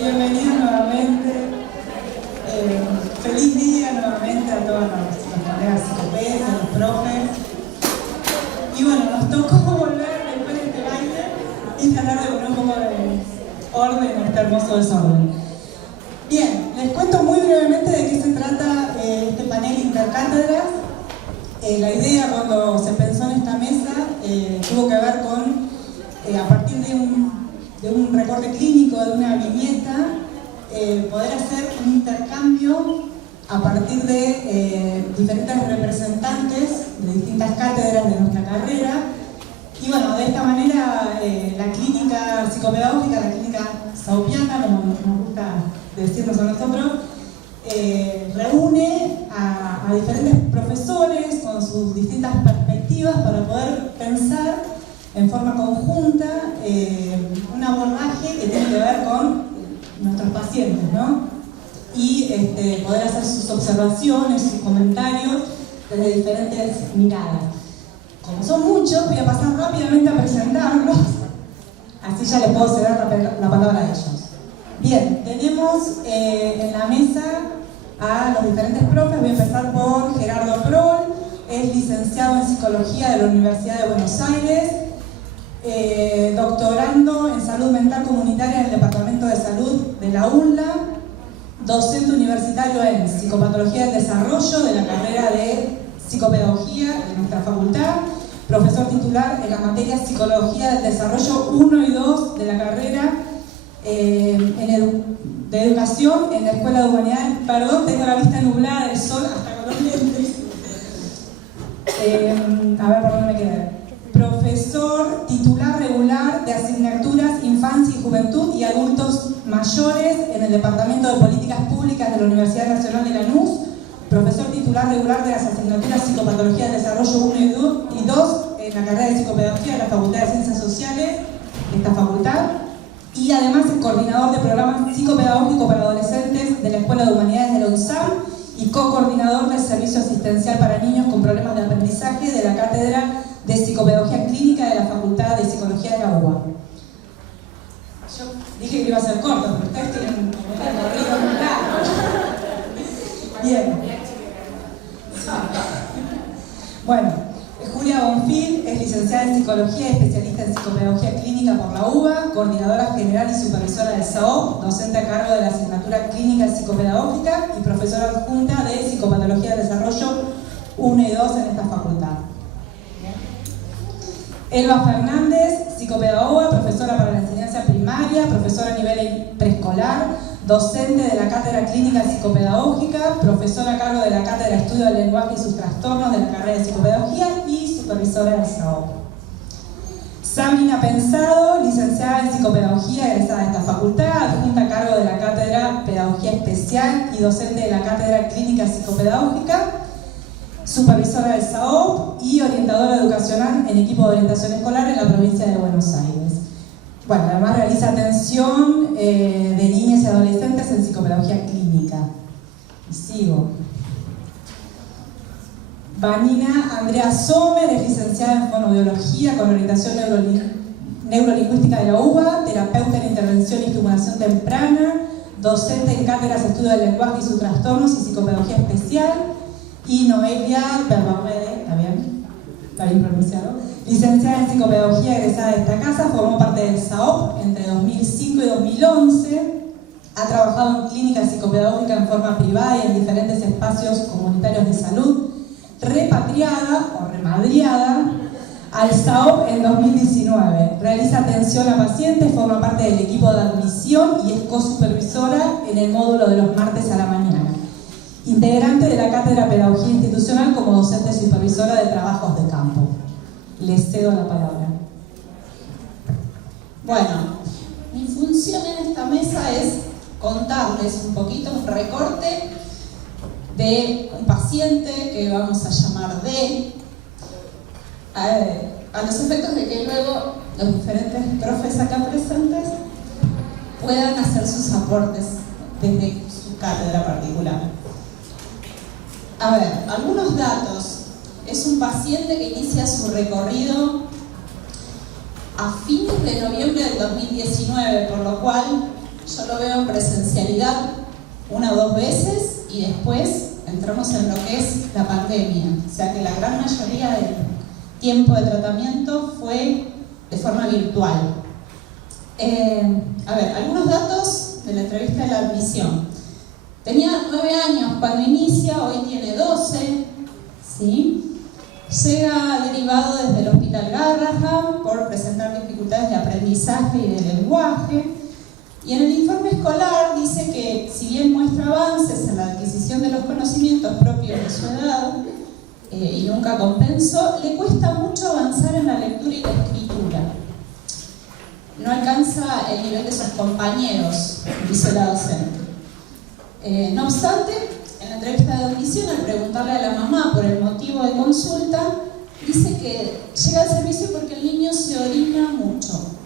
Bienvenidos nuevamente. Feliz día nuevamente a todos los colegas psicopedagogos, a los profes. Y bueno, nos tocó volver después de este baile y tratar de poner un poco de orden en este hermoso desorden. Bien, les cuento muy brevemente de qué se trata este panel intercátedras. La idea cuando se pensó en esta mesa tuvo que ver con, a partir de un recorte clínico, de una viñeta, poder hacer un intercambio a partir de diferentes representantes de distintas cátedras de nuestra carrera. Y bueno, de esta manera la clínica psicopedagógica, la clínica saupiana, como nos gusta decirnos a nosotros, reúne a diferentes profesores con sus distintas perspectivas para poder pensar en forma conjunta un abordaje que tiene que ver con nuestros pacientes, ¿no? Y poder hacer sus observaciones, sus comentarios desde diferentes miradas. Como son muchos, voy a pasar rápidamente a presentarlos, así ya les puedo ceder la palabra a ellos. Bien, tenemos en la mesa a los diferentes profes. Voy a empezar por Gerardo Prol, es licenciado en Psicología de la Universidad de Buenos Aires, doctorando en Salud Mental Comunitaria en el Departamento de Salud de la UNLA, docente universitario en Psicopatología del Desarrollo de la carrera de Psicopedagogía de nuestra facultad, profesor titular en las materias Psicología del Desarrollo 1 y 2 de la carrera de Educación en la Escuela de Humanidades. Perdón, tengo la vista nublada del sol hasta con los lentes. A ver, ¿por dónde me quedé? Profesor titular regular de asignaturas Infancia y Juventud y Adultos Mayores en el Departamento de Políticas Públicas de la Universidad Nacional de Lanús, profesor titular regular de las asignaturas Psicopatología del Desarrollo 1 y 2 en la carrera de Psicopedagogía de la Facultad de Ciencias Sociales de esta facultad, y además es coordinador de programas psicopedagógicos para adolescentes de la Escuela de Humanidades de la UNSAM y co-coordinador del Servicio Asistencial para Niños con Problemas de Aprendizaje de la Cátedra de Psicopedagogía Clínica de la Facultad de Psicología de la UBA. Yo dije que iba a ser corto, pero ustedes tienen un recorrido muy largo. Bien. Bueno, Julia Bonfil es licenciada en Psicología y especialista en Psicopedagogía Clínica por la UBA, coordinadora general y supervisora del SAOP, docente a cargo de la asignatura Clínica Psicopedagógica y profesora adjunta de Psicopatología del Desarrollo 1 y 2 en esta facultad. Elba Fernández, psicopedagoga, profesora para la enseñanza primaria, profesora a nivel preescolar, docente de la Cátedra Clínica Psicopedagógica, profesora a cargo de la Cátedra Estudio del Lenguaje y sus Trastornos de la carrera de Psicopedagogía y supervisora del SAOP. Sabrina Pensado, licenciada en Psicopedagogía, egresada de esta facultad, adjunta a cargo de la Cátedra Pedagogía Especial y docente de la Cátedra Clínica Psicopedagógica, supervisora del SAOP y orientadora educacional en equipo de orientación escolar en la provincia de Buenos Aires. Bueno, además realiza atención de niñas y adolescentes en psicopedagogía clínica. Y sigo. Vanina Andrea Sommer es licenciada en fonoaudiología con orientación neurolingüística de la UBA, terapeuta en intervención y estimulación temprana, docente en cátedras de estudio del lenguaje y sus trastornos y psicopedagogía especial. Y Noelia Berbarrede, ¿está bien pronunciado? Licenciada en Psicopedagogía, egresada de esta casa, formó parte del SAOP entre 2005 y 2011. Ha trabajado en clínica psicopedagógica en forma privada y en diferentes espacios comunitarios de salud. Repatriada o remadriada al SAOP en 2019. Realiza atención a pacientes, forma parte del equipo de admisión y es co-supervisora en el módulo de los martes a la mañana. Integrante de la Cátedra Pedagogía Institucional como docente supervisora de trabajos de campo. Les cedo la palabra. Bueno, mi función en esta mesa es contarles un poquito, un recorte de un paciente que vamos a llamar D, a los efectos de que luego los diferentes profes acá presentes puedan hacer sus aportes desde su cátedra particular. A ver, algunos datos. Es un paciente que inicia su recorrido a fines de noviembre del 2019, por lo cual yo lo veo en presencialidad 1 o 2 veces y después entramos en lo que es la pandemia. O sea que la gran mayoría del tiempo de tratamiento fue de forma virtual. A ver, algunos datos de la entrevista de la admisión. Tenía 9 años cuando inicia, hoy tiene 12, ¿sí? Llega derivado desde el Hospital Garrahan por presentar dificultades de aprendizaje y de lenguaje. Y en el informe escolar dice que, si bien muestra avances en la adquisición de los conocimientos propios de su edad y nunca compensó, le cuesta mucho avanzar en la lectura y la escritura. No alcanza el nivel de sus compañeros, dice la docente. No obstante, en la entrevista de admisión, al preguntarle a la mamá por el motivo de consulta, dice que llega al servicio porque el niño se orina mucho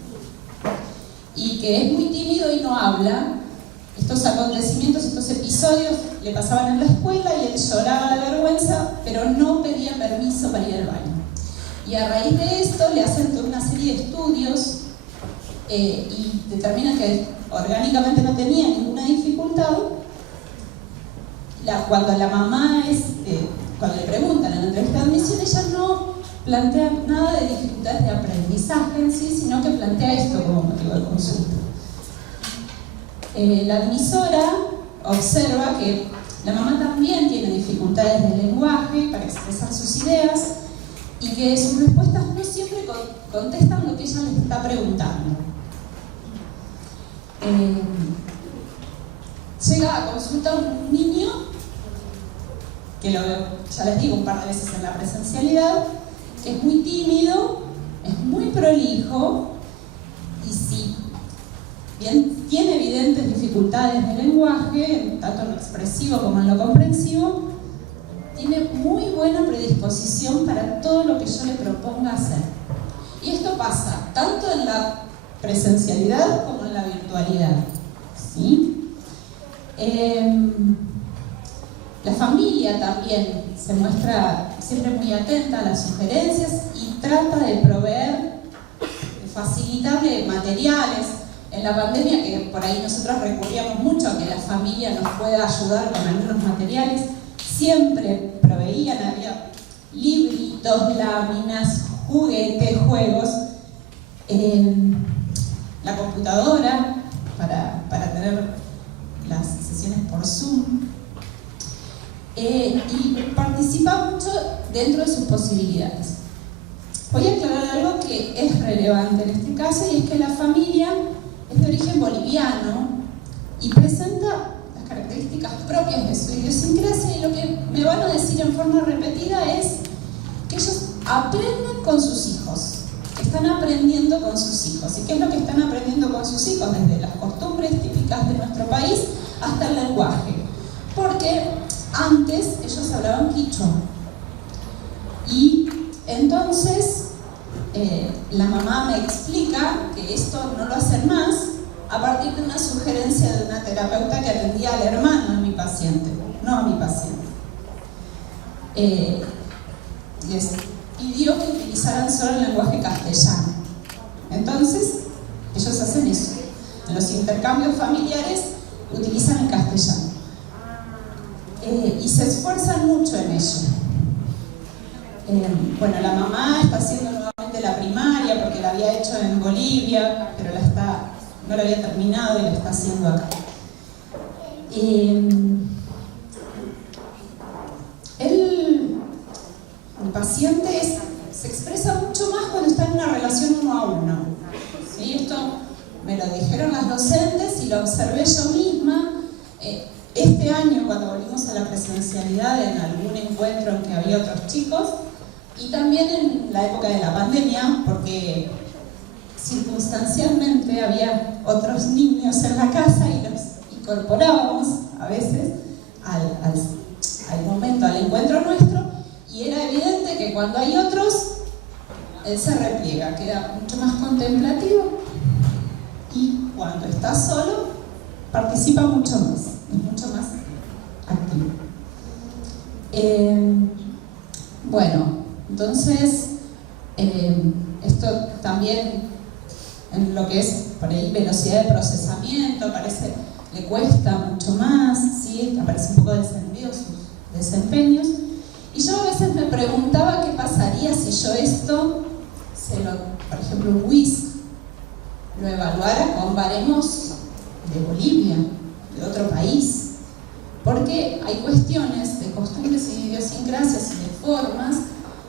y que es muy tímido y no habla. Estos acontecimientos, estos episodios le pasaban en la escuela y él lloraba de vergüenza, pero no pedía permiso para ir al baño. Y a raíz de esto le hacen toda una serie de estudios y determinan que orgánicamente no tenía ninguna dificultad. Cuando la mamá cuando le preguntan en la entrevista de admisión, ella no plantea nada de dificultades de aprendizaje en sí, sino que plantea esto como motivo de consulta. La admisora observa que la mamá también tiene dificultades de lenguaje para expresar sus ideas y que sus respuestas no siempre contestan lo que ella les está preguntando. Llega a consulta un niño que lo veo, ya les digo, un par de veces en la presencialidad, que es muy tímido, es muy prolijo y si bien tiene evidentes dificultades de lenguaje, tanto en lo expresivo como en lo comprensivo, tiene muy buena predisposición para todo lo que yo le proponga hacer. Y esto pasa tanto en la presencialidad como en la virtualidad, ¿sí? La familia también se muestra siempre muy atenta a las sugerencias y trata de proveer, de facilitarle materiales. En la pandemia, que por ahí nosotros recurríamos mucho a que la familia nos pueda ayudar con algunos materiales, siempre proveían, había libritos, láminas, juguetes, juegos, la computadora para tener las sesiones por Zoom. Y participa mucho dentro de sus posibilidades. Voy a aclarar algo que es relevante en este caso, y es que la familia es de origen boliviano y presenta las características propias de su idiosincrasia, y lo que me van a decir en forma repetida es que ellos aprenden con sus hijos, están aprendiendo con sus hijos. ¿Y qué es lo que están aprendiendo con sus hijos? Desde las costumbres típicas de nuestro país hasta el lenguaje. Porque antes ellos hablaban quichua. Y entonces la mamá me explica que esto no lo hacen más a partir de una sugerencia de una terapeuta que atendía al hermano de mi paciente, no a mi paciente. Les pidió que utilizaran solo el lenguaje castellano. Entonces, ellos hacen eso. En los intercambios familiares utilizan el castellano. Y se esfuerzan mucho en ello. Bueno, la mamá está haciendo nuevamente la primaria porque la había hecho en Bolivia, pero no la había terminado y la está haciendo acá. El paciente se expresa mucho más cuando está en una relación 1 a 1. ¿Sí? Esto me lo dijeron las docentes y lo observé yo misma. Este año, cuando volvimos a la presencialidad en algún encuentro en que había otros chicos, y también en la época de la pandemia, porque circunstancialmente había otros niños en la casa y los incorporábamos a veces al momento, al encuentro nuestro, y era evidente que cuando hay otros, él se repliega, queda mucho más contemplativo, y cuando está solo, participa mucho más, es mucho más activo. Bueno, entonces, esto también en lo que es por ahí velocidad de procesamiento, aparece le cuesta mucho más, ¿sí? Aparece un poco descendido sus desempeños. Y yo a veces me preguntaba qué pasaría si yo esto, por ejemplo, un WISC, lo evaluara con baremos de Bolivia, de otro país. Porque hay cuestiones de costumbres y de idiosincrasias y de formas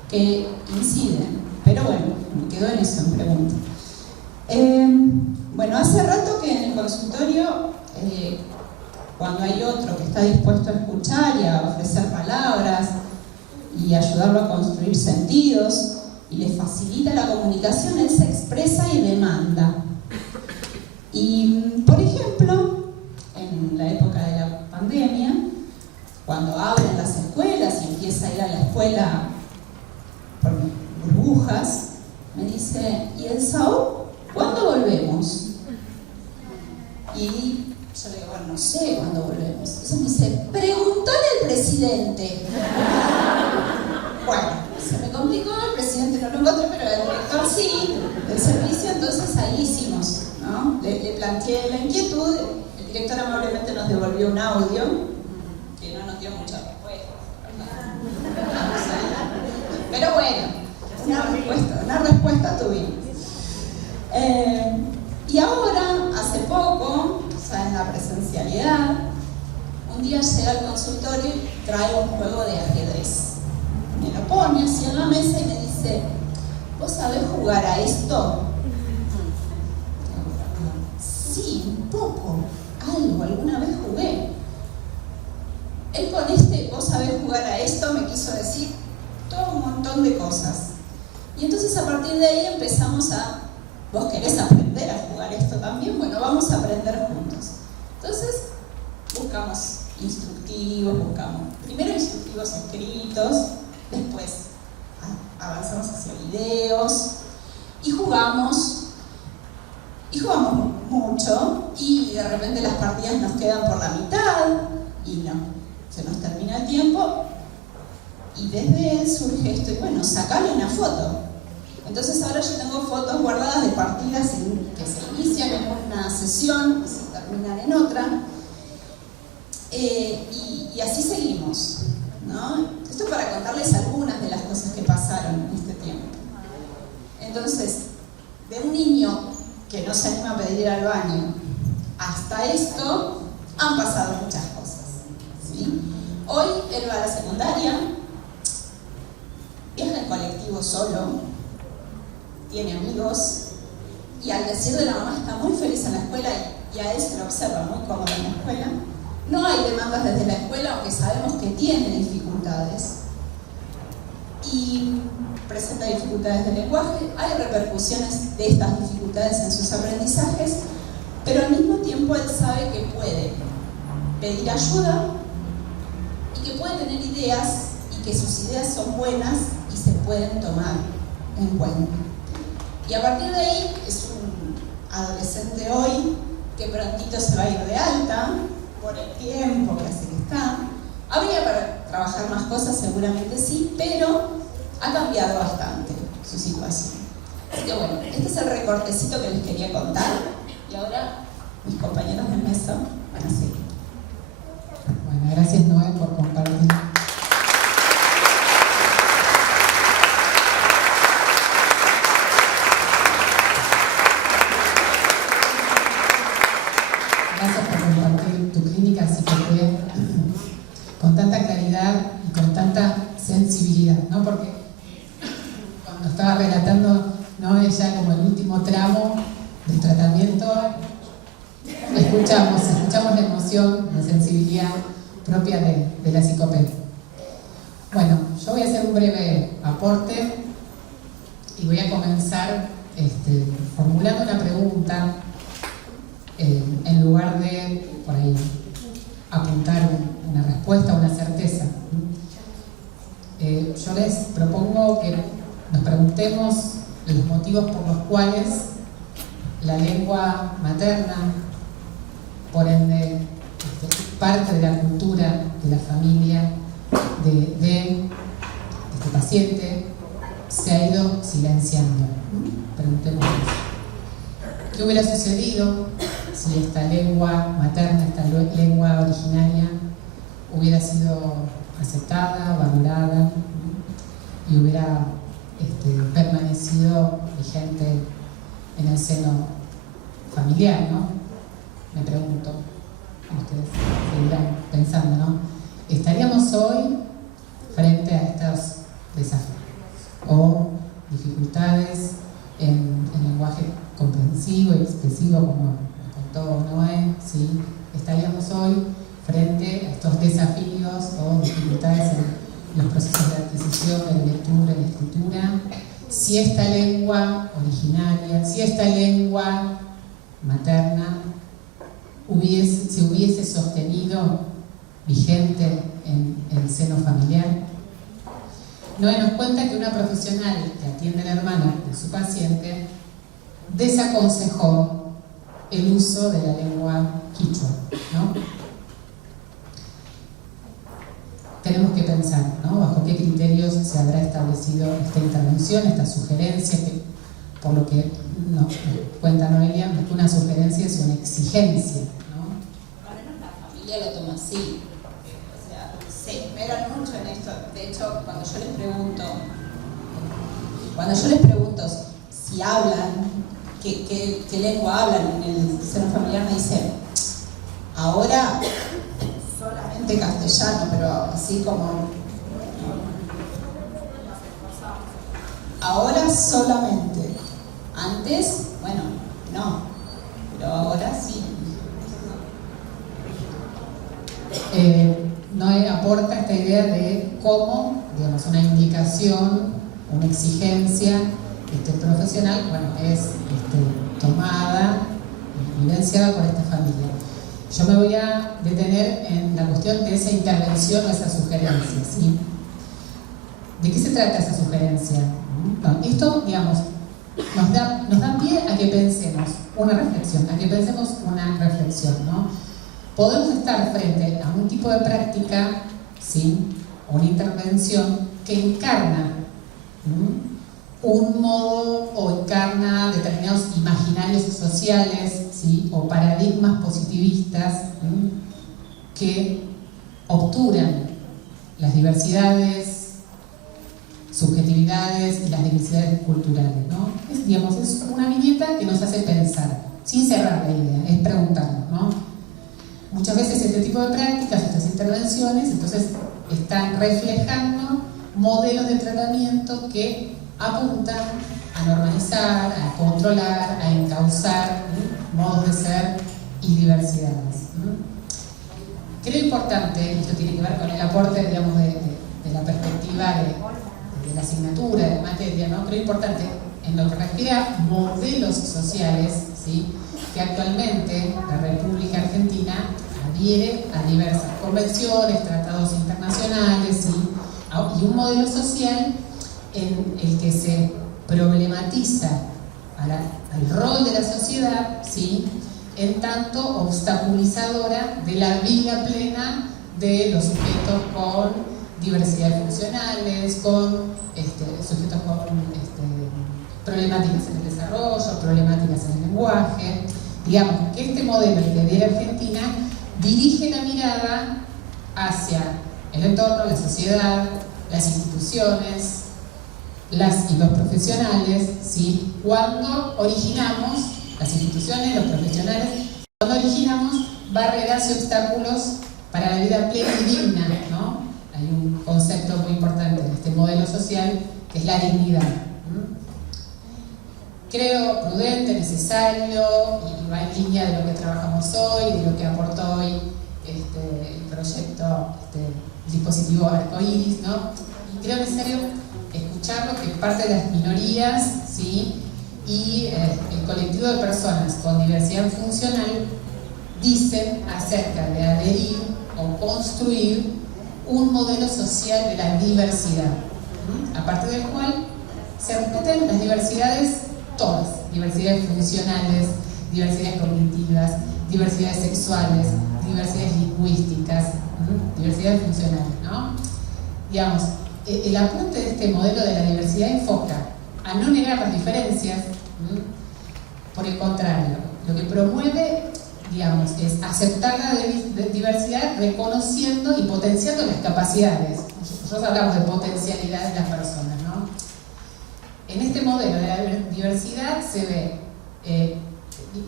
que inciden. Pero bueno, me quedo en eso, en pregunta. Bueno, hace rato que en el consultorio, cuando hay otro que está dispuesto a escuchar y a ofrecer palabras y ayudarlo a construir sentidos y le facilita la comunicación, él se expresa y demanda. Y, por ejemplo, en la época de la pandemia, cuando abren las escuelas y empieza a ir a la escuela por burbujas, me dice, ¿y el SAO? ¿Cuándo volvemos? Y yo le digo, bueno, no sé cuándo volvemos. Entonces me dice, preguntale al presidente. Bueno, se me complicó, el presidente no lo encontré, pero el director sí, del servicio, entonces ahí hicimos, ¿no? Le planteé la inquietud, el director amablemente nos devolvió un audio, que no nos dio mucha respuesta, pero bueno, una respuesta tuvimos. Y ahora, hace poco, o sea, en la presencialidad, un día llega al consultorio y trae un juego de ajedrez. Me lo pone así en la mesa y me dice, ¿vos sabés jugar a esto? Sí, un poco, algo, alguna vez jugué. Él con ¿vos sabés jugar a esto? Me quiso decir todo un montón de cosas. Y entonces a partir de ahí empezamos a, ¿vos querés aprender a jugar esto también? Bueno, vamos a aprender juntos. Entonces buscamos instructivos, primero instructivos escritos, después avanzamos hacia videos y jugamos mucho y de repente las partidas nos quedan por la mitad y no, se nos termina el tiempo y desde él surge esto y bueno, sacale una foto. Entonces ahora yo tengo fotos guardadas de partidas que se inician en una sesión y se terminan en otra y así seguimos, ¿no? Esto para contarles algunas de las cosas que pasaron en este tiempo. Entonces, de un niño que no se anima a pedir ir al baño hasta esto, han pasado muchas cosas, ¿sí? Hoy él va a la secundaria, viaja en colectivo solo, tiene amigos y al decir de la mamá está muy feliz en la escuela y a él se lo observa muy cómodo en la escuela. No hay demandas desde la escuela, aunque sabemos que tiene dificultades y presenta dificultades de lenguaje. Hay repercusiones de estas dificultades en sus aprendizajes, pero al mismo tiempo él sabe que puede pedir ayuda y que puede tener ideas y que sus ideas son buenas y se pueden tomar en cuenta. Y a partir de ahí es un adolescente hoy que prontito se va a ir de alta por el tiempo que hace que está. Habría para trabajar más cosas, seguramente sí, pero ha cambiado bastante su situación. Así que bueno, este es el recortecito que les quería contar y ahora mis compañeros de mesa van a seguir. Bueno, gracias Noé por compartir. Gracias por compartir tu clínica psicopedia con tanta claridad y con tanta sensibilidad, ¿no? Porque cuando estaba relatando, ¿no? Ella como el último tramo del tratamiento, escuchamos la emoción, la sensibilidad propia de la psicopedia. Bueno, yo voy a hacer un breve aporte y voy a comenzar formulando una pregunta en lugar de, por ahí, apuntar una respuesta o una certeza. Yo les propongo que nos preguntemos los motivos por los cuales la lengua materna, por ende, parte de la cultura, de la familia, de este paciente, se ha ido silenciando. Preguntémonos, ¿qué hubiera sucedido si esta lengua materna, esta pregunto, ustedes seguirán pensando, ¿no? ¿Estaríamos hoy frente a estos desafíos o dificultades en lenguaje comprensivo y expresivo, como contó Noé? ¿Sí? ¿Estaríamos hoy frente a estos desafíos o dificultades en los procesos de adquisición, de lectura y escritura? Si esta lengua originaria, si esta lengua materna se hubiese sostenido vigente en el seno familiar. Noé nos cuenta que una profesional que atiende al hermano de su paciente desaconsejó el uso de la lengua quichua, ¿no? Tenemos que pensar, ¿no? Bajo qué criterios se habrá establecido esta intervención, esta sugerencia, que por lo que nos cuenta Noelia, más que una sugerencia es una exigencia, ¿no? Ahora la familia lo toma así. O sea, se esmeran mucho en esto. De hecho, cuando yo les pregunto si hablan, qué lengua hablan en el seno familiar, me dicen, ahora solamente castellano, pero así como ahora solamente. Antes, bueno, no, pero ahora sí. Noé aporta esta idea de cómo, digamos, una indicación, una exigencia profesional, bueno, es tomada y vivenciada por esta familia. Yo me voy a detener en la cuestión de esa intervención o esa sugerencia, ¿sí? ¿De qué se trata esa sugerencia? No, esto, digamos, nos da pie a que pensemos una reflexión, ¿no? Podemos estar frente a un tipo de práctica, ¿sí? Una intervención que encarna un modo o encarna determinados imaginarios sociales, ¿sí? O paradigmas positivistas que obturan las diversidades, subjetividades y las diversidades culturales, ¿no? Es una viñeta que nos hace pensar, sin cerrar la idea, es preguntarnos, ¿no? Muchas veces este tipo de prácticas, estas intervenciones, entonces están reflejando modelos de tratamiento que apuntan a normalizar, a controlar, a encauzar modos de ser y diversidades. Creo importante, esto tiene que ver con el aporte, digamos, de la perspectiva de la asignatura, de la materia, ¿no? Creo importante en lo que refiere a modelos sociales, ¿sí? Que actualmente la República Argentina adhiere a diversas convenciones, tratados internacionales, ¿sí? Y un modelo social en el que se problematiza al rol de la sociedad, ¿sí? En tanto obstaculizadora de la vida plena de los sujetos con diversidades funcionales, con sujetos con problemáticas en el desarrollo, problemáticas en el lenguaje. Digamos que este modelo que adhiere Argentina dirige la mirada hacia el entorno, la sociedad, las instituciones, las y los profesionales, ¿sí? Cuando originamos, las instituciones, los profesionales, cuando originamos barreras y obstáculos para la vida plena y digna, ¿no? Hay un concepto muy importante en este modelo social que es la dignidad. Creo prudente, necesario y va en línea de lo que trabajamos hoy, de lo que aportó hoy el proyecto, el dispositivo Arcoiris, ¿no? Y creo necesario escucharlo, que parte de las minorías, ¿sí? Y el colectivo de personas con diversidad funcional dicen acerca de adherir o construir un modelo social de la diversidad, a partir del cual se respeten las diversidades todas, diversidades funcionales, diversidades cognitivas, diversidades sexuales, diversidades lingüísticas, diversidades funcionales, ¿no? Digamos, el apunte de este modelo de la diversidad enfoca a no negar las diferencias, por el contrario, lo que promueve, digamos, es aceptar la diversidad reconociendo y potenciando las capacidades. Nosotros hablamos de potencialidad de las personas, ¿no? En este modelo de la diversidad se ve,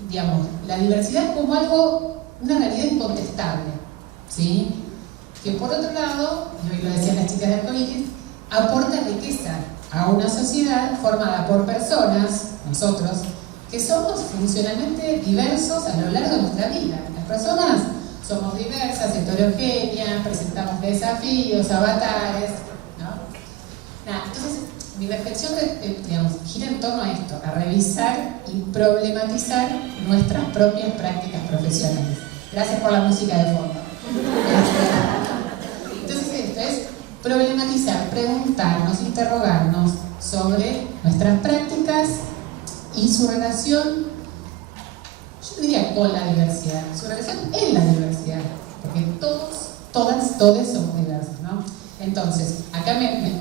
digamos, la diversidad como algo una realidad incontestable, ¿sí? Que por otro lado, y hoy lo decían las chicas de Arcoíris, aporta riqueza a una sociedad formada por personas, nosotros, que somos funcionalmente diversos a lo largo de nuestra vida. Las personas somos diversas, heterogéneas, presentamos desafíos, avatares, ¿no? Entonces, mi reflexión gira en torno a esto, a revisar y problematizar nuestras propias prácticas profesionales. Gracias por la música de fondo. Entonces esto es problematizar, preguntarnos, interrogarnos sobre nuestras prácticas y su relación, yo diría con la diversidad, su relación en la diversidad, porque todos somos diversos, ¿no? Entonces, acá me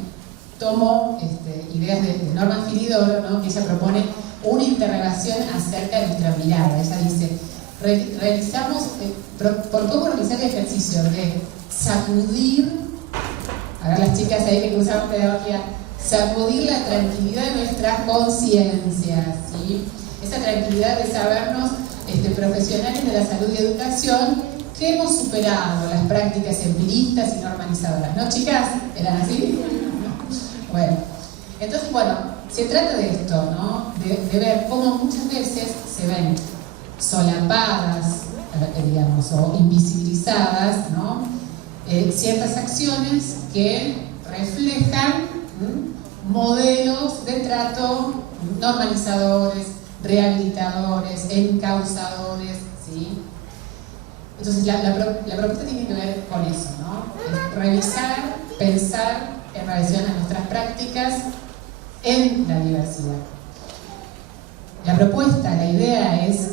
tomo ideas de Norma Filidoro, ¿no? Que ella propone una interrogación acerca de nuestra mirada. Ella dice, propongo realizar el ejercicio de sacudir, a ver las chicas ahí que cruzamos pedagogía, sacudir la tranquilidad de nuestras conciencias, ¿sí? Esa tranquilidad de sabernos profesionales de la salud y educación que hemos superado las prácticas empiristas y normalizadoras, ¿no, chicas? ¿Eran así? Bueno, entonces, se trata de esto, ¿no? De ver cómo muchas veces se ven solapadas, digamos, o invisibilizadas, ¿no? Ciertas acciones que reflejan modelos de trato normalizadores, rehabilitadores, encauzadores, ¿sí? Entonces la propuesta tiene que ver con eso, ¿no? Es revisar, pensar en relación a nuestras prácticas en la diversidad. La propuesta, la idea es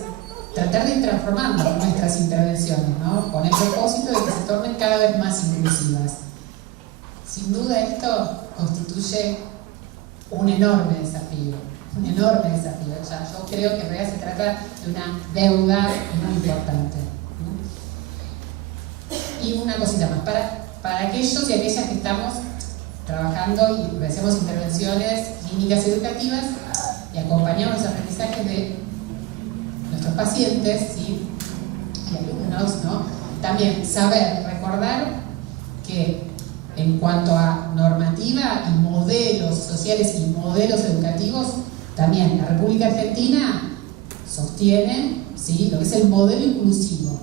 tratar de ir transformando nuestras intervenciones, ¿no? Con el propósito de que se tornen cada vez más inclusivas. Sin duda esto constituye un enorme desafío, un enorme desafío. O sea, yo creo que en realidad se trata de una deuda muy importante. Y una cosita más, para aquellos y aquellas que estamos trabajando y hacemos intervenciones clínicas educativas y acompañamos los aprendizajes de nuestros pacientes, ¿sí? Y alumnos, ¿no? También saber, recordar que en cuanto a normativa y modelos sociales y modelos educativos, también la República Argentina sostiene, ¿sí?, lo que es el modelo inclusivo,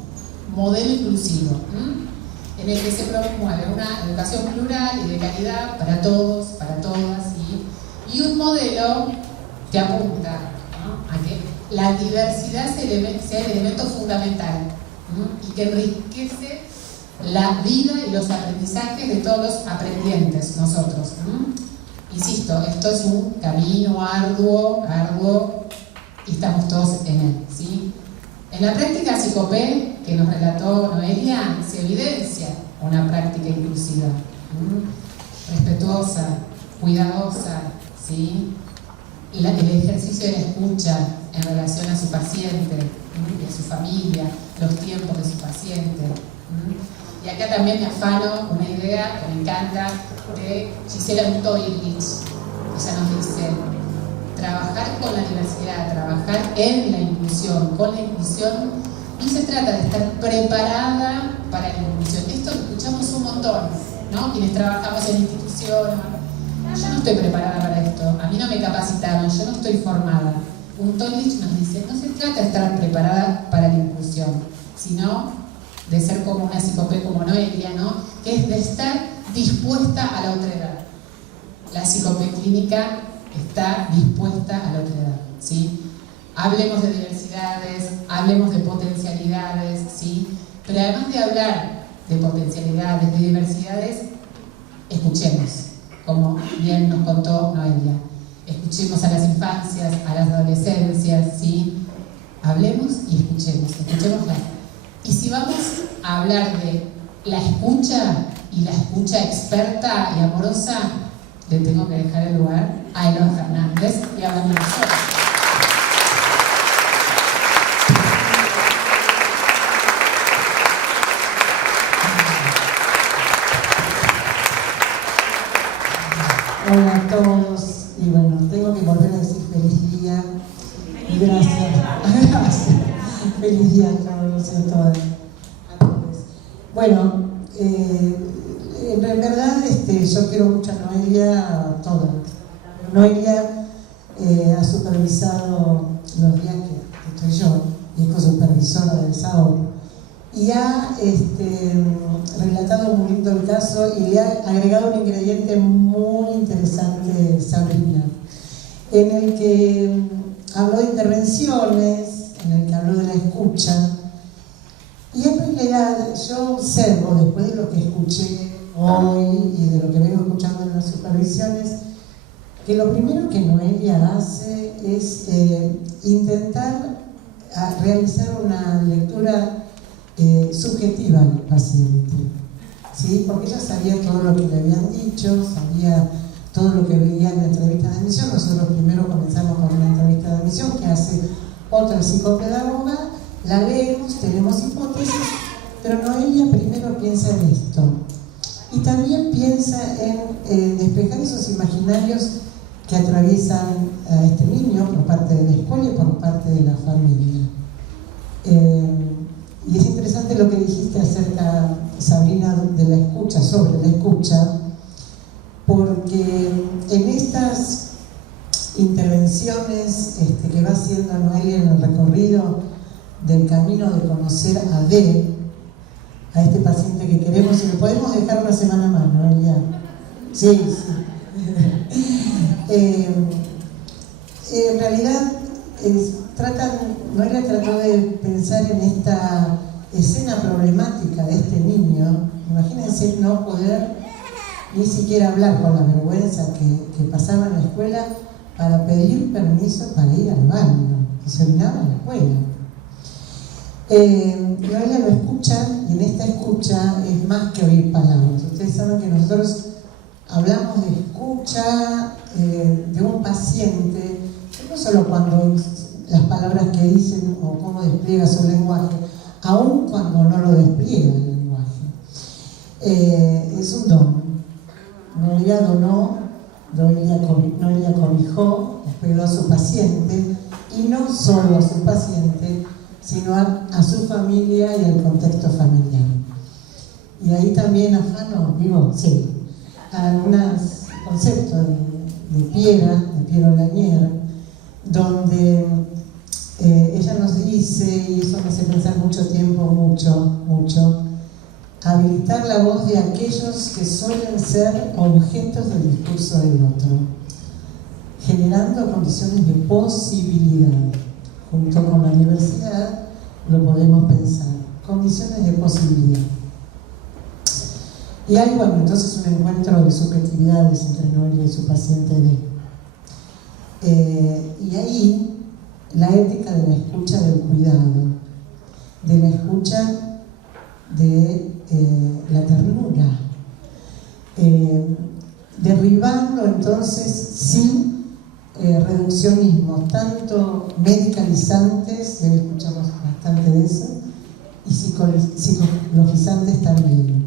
en el que se promueve una educación plural y de calidad para todos, para todas, ¿sí? Y un modelo que apunta, ¿no?, a que la diversidad sea el elemento fundamental, ¿no?, y que enriquece la vida y los aprendizajes de todos los aprendientes, nosotros. Insisto, esto es un camino arduo, y estamos todos en él, ¿sí? En la práctica psicopé que nos relató Noelia, se evidencia una práctica inclusiva, respetuosa, cuidadosa, ¿sí? El ejercicio de la escucha en relación a su paciente y a su familia, los tiempos de su paciente. Y acá también me afano una idea que me encanta de Gisela Butoirlich. Ella nos dice, trabajar con la diversidad, trabajar en la inclusión, con la inclusión, y se trata de estar preparada para la inclusión. Esto lo escuchamos un montón, ¿no? Quienes trabajamos en instituciones. Yo no estoy preparada para esto, a mí no me capacitaron, yo no estoy formada. Butoirlich nos dice, no se trata de estar preparada para la inclusión, sino de ser como una psicopé como Noelia, ¿no?, que es de estar dispuesta a la otra edad. La psicopé clínica está dispuesta a la otra edad, ¿sí? Hablemos de diversidades, hablemos de potencialidades, ¿sí? Pero además de hablar de potencialidades, de diversidades, escuchemos, como bien nos contó Noelia. Escuchemos a las infancias, a las adolescencias, ¿sí? Hablemos y escuchémoslas. Y si vamos a hablar de la escucha y la escucha experta y amorosa, le tengo que dejar el lugar a Elon Fernández y a Daniel Sosa. Hola a todos, y bueno, tengo que volver a decir feliz día y gracias. Feliz día a todos y a todas. Bueno, en verdad yo quiero mucho a Noelia toda. Noelia ha supervisado los días que estoy yo, y es co-supervisora del SAO, y ha relatado muy lindo el caso y le ha agregado un ingrediente muy interesante, Sabrina, en el que habló de intervenciones, en el que habló de la escucha. Y en realidad yo observo, después de lo que escuché hoy y de lo que vengo escuchando en las supervisiones, que lo primero que Noelia hace es intentar realizar una lectura subjetiva del paciente, ¿sí? Porque ella sabía todo lo que le habían dicho, sabía todo lo que veía en la entrevista de admisión. Nosotros primero comenzamos con una entrevista de admisión que hace otra psicopedagoga, la leemos, tenemos hipótesis, pero Noelia primero piensa en esto. Y también piensa en despejar esos imaginarios que atraviesan a este niño por parte de la escuela y por parte de la familia. Y es interesante lo que dijiste acerca, Sabrina, de la escucha, sobre la escucha, porque en estas intervenciones que va haciendo Noelia en el recorrido del camino de conocer a D, a este paciente que queremos, y lo podemos dejar una semana más, Noelia. Sí, sí. En realidad, Noelia trató de pensar en esta escena problemática de este niño. Imagínense no poder ni siquiera hablar, con la vergüenza que pasaba en la escuela, para pedir permiso para ir al baño, que se orinaba en la escuela. Noelia lo escucha, y en esta escucha es más que oír palabras. Ustedes saben que nosotros hablamos de escucha de un paciente, no solo cuando las palabras que dicen o cómo despliega su lenguaje, aun cuando no lo despliega el lenguaje. Es un don. Noelia donó, Noelia cobijó, esperó a su paciente, y no solo a su paciente, sino a su familia y al contexto familiar. Y ahí también afano, sí, algunos conceptos de Piero Lanier, donde ella nos dice, y eso me hace pensar mucho tiempo, mucho, habilitar la voz de aquellos que suelen ser objetos del discurso del otro, generando condiciones de posibilidad. Junto con la diversidad lo podemos pensar, condiciones de posibilidad. Y hay, bueno, entonces un encuentro de subjetividades entre Noelia y su paciente D. Y ahí la ética de la escucha del cuidado, de la escucha de la ternura, derribando entonces sin reduccionismos, tanto medicalizantes, debe escuchamos bastante de eso, y psicologizantes también.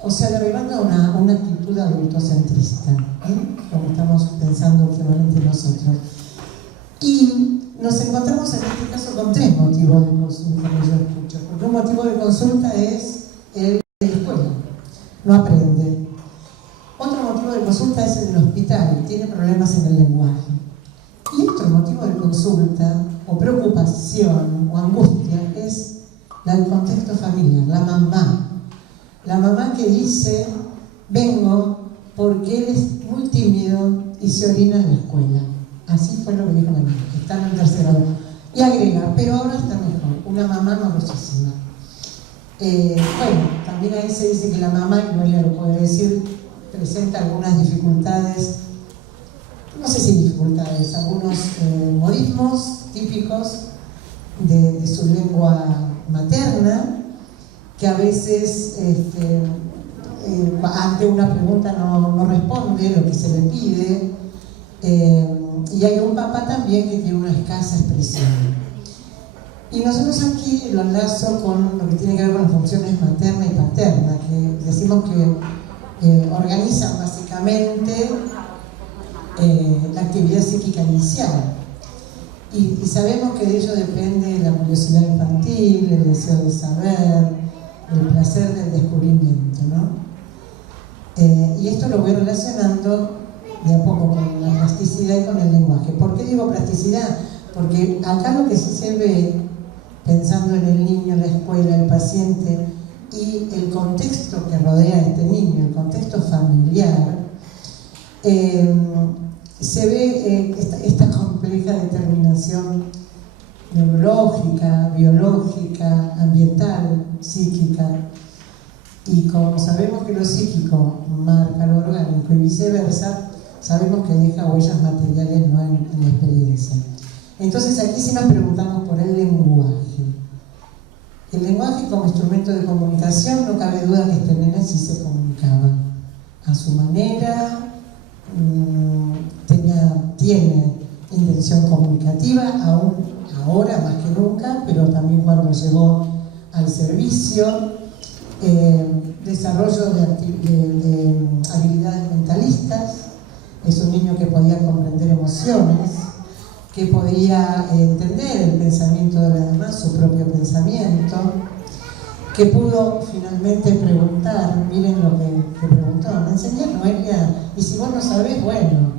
O sea, derribando una actitud adultocentrista, como estamos pensando últimamente nosotros. Y nos encontramos en este caso con tres motivos de consulta que yo escucho. Porque un motivo de consulta es el de la escuela, no aprende. Otro motivo de consulta es el del hospital, tiene problemas en el lenguaje. Y otro motivo de consulta, o preocupación, o angustia, es la del contexto familiar, la mamá. La mamá que dice, vengo porque él es muy tímido y se orina en la escuela. Así fue lo que dijo la niña, que está en el tercer grado. Y agrega, pero ahora está mejor, una mamá amorosísima. Bueno, también ahí se dice que la mamá, y Noelia lo puede decir, presenta algunas dificultades, no sé si dificultades, algunos modismos típicos de su lengua materna, que a veces ante una pregunta no responde lo que se le pide, y hay un papá también que tiene una escasa expresión. Y nosotros aquí lo enlazo con lo que tiene que ver con las funciones materna y paterna, que decimos que organizan básicamente la actividad psíquica inicial. Y sabemos que de ello depende la curiosidad infantil, el deseo de saber, el placer del descubrimiento, ¿no? Y esto lo voy relacionando de a poco con la plasticidad y con el lenguaje. ¿Por qué digo plasticidad? Porque acá lo que se ve, pensando en el niño, la escuela, el paciente y el contexto que rodea a este niño, el contexto familiar, se ve esta compleja determinación neurológica, biológica, ambiental, psíquica. Y como sabemos que lo psíquico marca lo orgánico y viceversa, sabemos que deja huellas materiales, ¿no?, en la experiencia. Entonces aquí sí nos preguntamos por el lenguaje. El lenguaje como instrumento de comunicación, no cabe duda que este nene sí se comunicaba a su manera, tiene intención comunicativa, aún ahora más que nunca, pero también cuando llegó al servicio, desarrollo de habilidades mentalistas. Es un niño que podía comprender emociones, que podía entender el pensamiento de los demás, su propio pensamiento, que pudo finalmente preguntar. Miren lo que preguntó: ¿me enseñás, Noelia? Y si vos no sabés, bueno,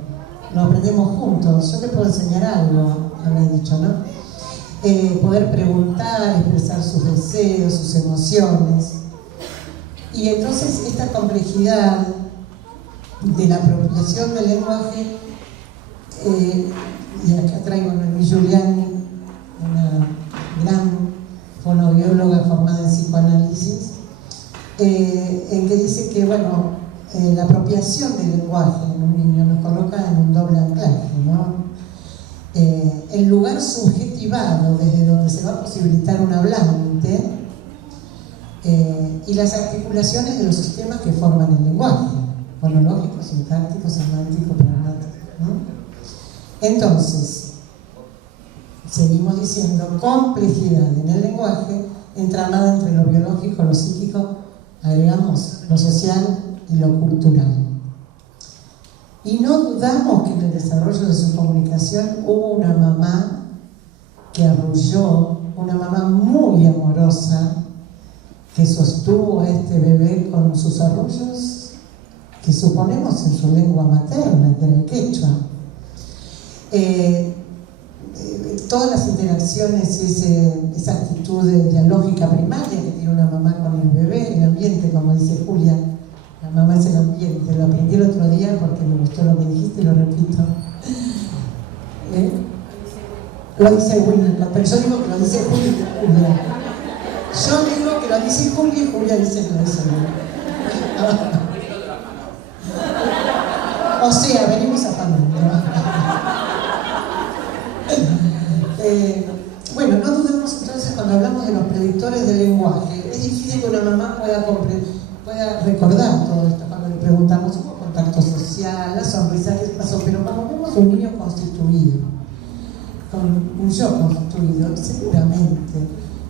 lo aprendemos juntos, yo te puedo enseñar algo, habrá dicho, ¿no? Poder preguntar, expresar sus deseos, sus emociones. Y entonces esta complejidad de la apropiación del lenguaje, y acá traigo a Noemí Giuliani, una gran fonobióloga formada en psicoanálisis, en que dice que, bueno, la apropiación del lenguaje en un niño nos coloca en un doble anclaje, ¿no? El lugar subjetivado desde donde se va a posibilitar un hablante, y las articulaciones de los sistemas que forman el lenguaje, fonológico, sintáctico, semántico, pragmático, ¿no? Entonces, seguimos diciendo complejidad en el lenguaje, entramada entre lo biológico, lo psíquico, agregamos lo social y lo cultural. Y no dudamos que en el desarrollo de su comunicación hubo una mamá que arrulló, una mamá muy amorosa, que sostuvo a este bebé con sus arrullos, que suponemos en su lengua materna, que era el quechua. Todas las interacciones, esa actitud dialógica primaria que tiene una mamá con el bebé, el ambiente, como dice Julia, la mamá es el ambiente. Lo aprendí el otro día porque me gustó lo que dijiste y lo repito. Lo dice Julia, pero yo digo que lo dice Julia. Yo digo que lo dice Julia y Julia dice que lo dice Julia. O sea, venimos a familia. Bueno, no dudemos entonces cuando hablamos de los predictores del lenguaje. Es difícil que una mamá pueda recordar todo esto cuando le preguntamos: ¿hubo contacto social, la sonrisa que pasó? Pero cuando vemos un niño constituido, con un yo constituido, seguramente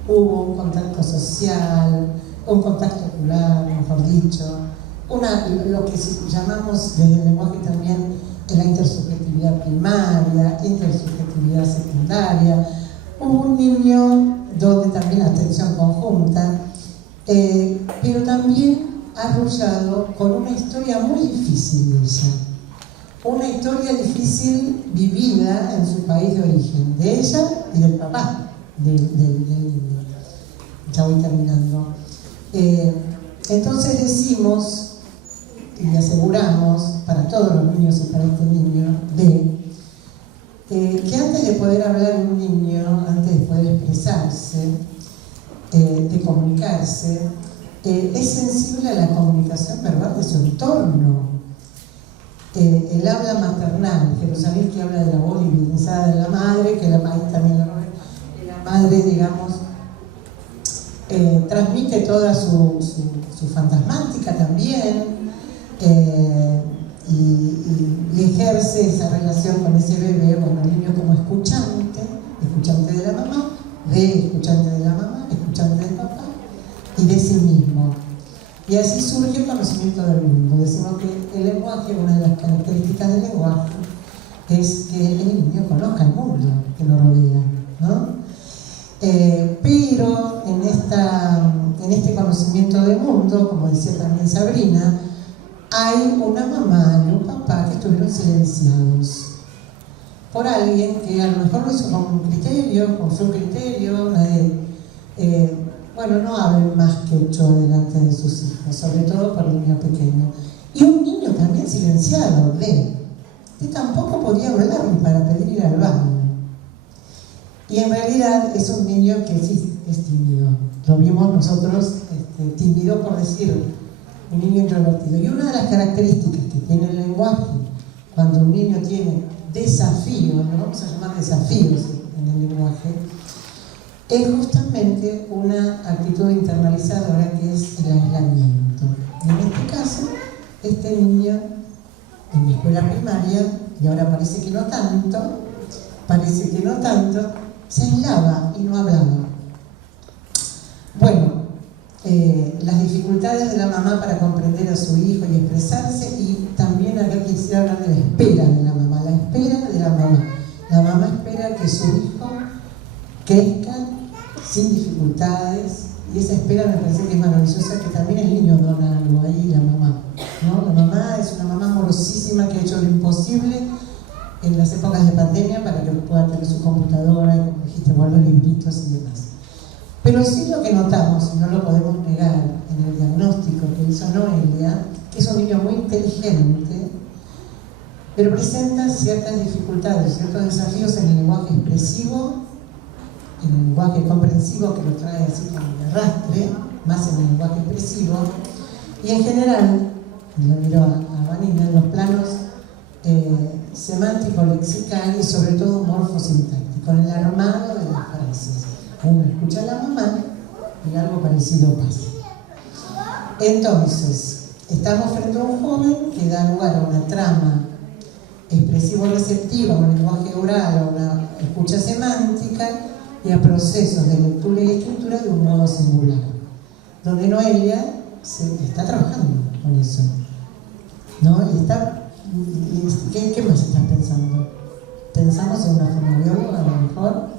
hubo un contacto social, un contacto ocular, mejor dicho, lo que llamamos desde el lenguaje también la intersubjetividad primaria, intersubjetividad secundaria. Hubo un niño donde también la atención conjunta, pero también arrullado con una historia muy difícil de ella. Una historia difícil vivida en su país de origen, de ella y del papá del niño. Ya voy terminando. Entonces decimos y aseguramos para todos los niños y para este niño que antes de poder hablar un niño, antes de poder expresarse, de comunicarse, es sensible a la comunicación verbal de su entorno. El habla maternal, que no sabéis que habla de la voz divinizada de la madre, que la madre también la madre, digamos, transmite toda su fantasmática también, y ejerce esa relación con ese bebé, bueno, el niño como escuchante de la mamá, escuchante de la mamá, escuchante del papá y de sí mismo. Y así surge el conocimiento del mundo. Decimos que el lenguaje, una de las características del lenguaje, es que el niño conozca el mundo. que lo rodea, ¿no? Pero en este conocimiento del mundo, como decía también Sabrina, hay una mamá y un papá que estuvieron silenciados por alguien que a lo mejor lo hizo con criterio, con su criterio, bueno, no hablen más que yo delante de sus hijos, sobre todo por el niño pequeño. Y un niño también silenciado, que tampoco podía hablar ni para pedir ir al baño. Y en realidad es un niño que sí es tímido. Lo vimos nosotros, tímido por decir, un niño introvertido. Y una de las características que tiene el lenguaje, cuando un niño tiene desafíos, lo vamos a llamar desafíos en el lenguaje, es justamente una actitud internalizadora que es el aislamiento. Y en este caso, este niño en la escuela primaria, y ahora parece que no tanto, se aislaba y no hablaba. Bueno, las dificultades de la mamá para comprender a su hijo y expresarse, y también acá quisiera hablar de la espera de la mamá, la espera de la mamá. La mamá espera que su hijo crezca sin dificultades, y esa espera me parece que es maravillosa, que también el niño dona algo ahí, la mamá, ¿no? La mamá es una mamá amorosísima que ha hecho lo imposible en las épocas de pandemia para que pueda tener su computadora, y como dijiste, guardar los libritos y demás. Pero sí lo que notamos, y no lo podemos negar en el diagnóstico que hizo Noelia, que es un niño muy inteligente, pero presenta ciertas dificultades, ciertos desafíos en el lenguaje expresivo, en el lenguaje comprensivo, que lo trae así como de arrastre, más en el lenguaje expresivo, y en general, y lo miro a Vanina, en los planos semántico, lexical y sobre todo morfosintáctico, en el armado de las frases. Uno escucha a la mamá y algo parecido pasa. Entonces, estamos frente a un joven que da lugar a una trama expresivo-receptiva, a un lenguaje oral, a una escucha semántica y a procesos de lectura y escritura de un modo singular, donde Noelia está trabajando con eso, ¿no? ¿Qué más estás pensando? ¿Pensamos en una fonoaudióloga a lo mejor?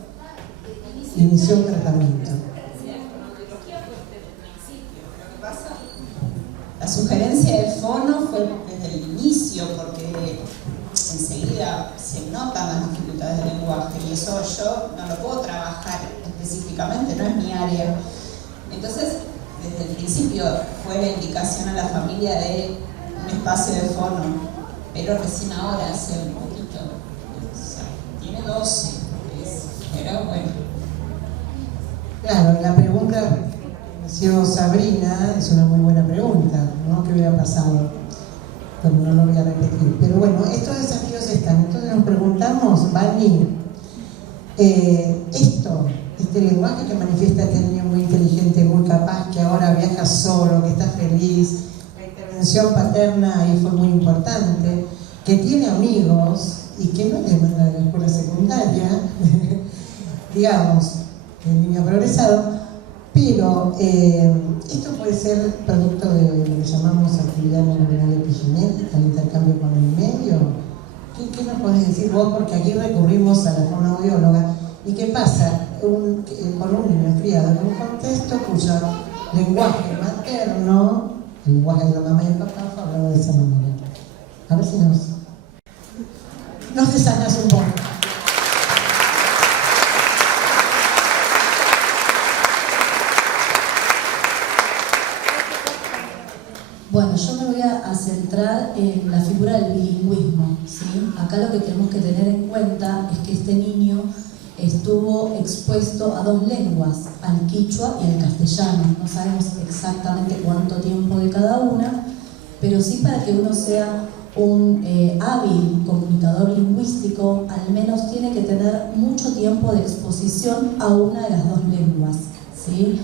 Inició un tratamiento. La sugerencia del fono fue desde el inicio, porque enseguida se notan las dificultades del lenguaje, y eso yo no lo puedo trabajar específicamente, no es mi área. Entonces, desde el principio fue la indicación a la familia de un espacio de fono, pero recién ahora, hace un poquito, o sea, tiene 12, pero bueno. Claro, la pregunta que hizo Sabrina es una muy buena pregunta, ¿no? ¿Qué hubiera pasado? Pero no lo voy a repetir. Pero bueno, estos desafíos están. Entonces nos preguntamos, Vani, este lenguaje que manifiesta este niño muy inteligente, muy capaz, que ahora viaja solo, que está feliz, la intervención paterna ahí fue muy importante, que tiene amigos y que no le manda a la escuela secundaria, digamos, el niño progresado, pero esto puede ser producto de lo que llamamos actividad neuronal epigenética, el intercambio con el medio. ¿Qué nos podés decir vos? Porque aquí recurrimos a la fonoaudióloga. ¿Y qué pasa con un niño criado en un contexto cuyo lenguaje materno, el lenguaje de la mamá y el papá, fue hablado de esa manera? A ver si nos desanas un poco. Bueno, yo me voy a centrar en la figura del bilingüismo, ¿sí? Acá lo que tenemos que tener en cuenta es que este niño estuvo expuesto a dos lenguas, al quichua y al castellano. No sabemos exactamente cuánto tiempo de cada una, pero sí, para que uno sea un hábil comunicador lingüístico, al menos tiene que tener mucho tiempo de exposición a una de las dos lenguas, ¿sí?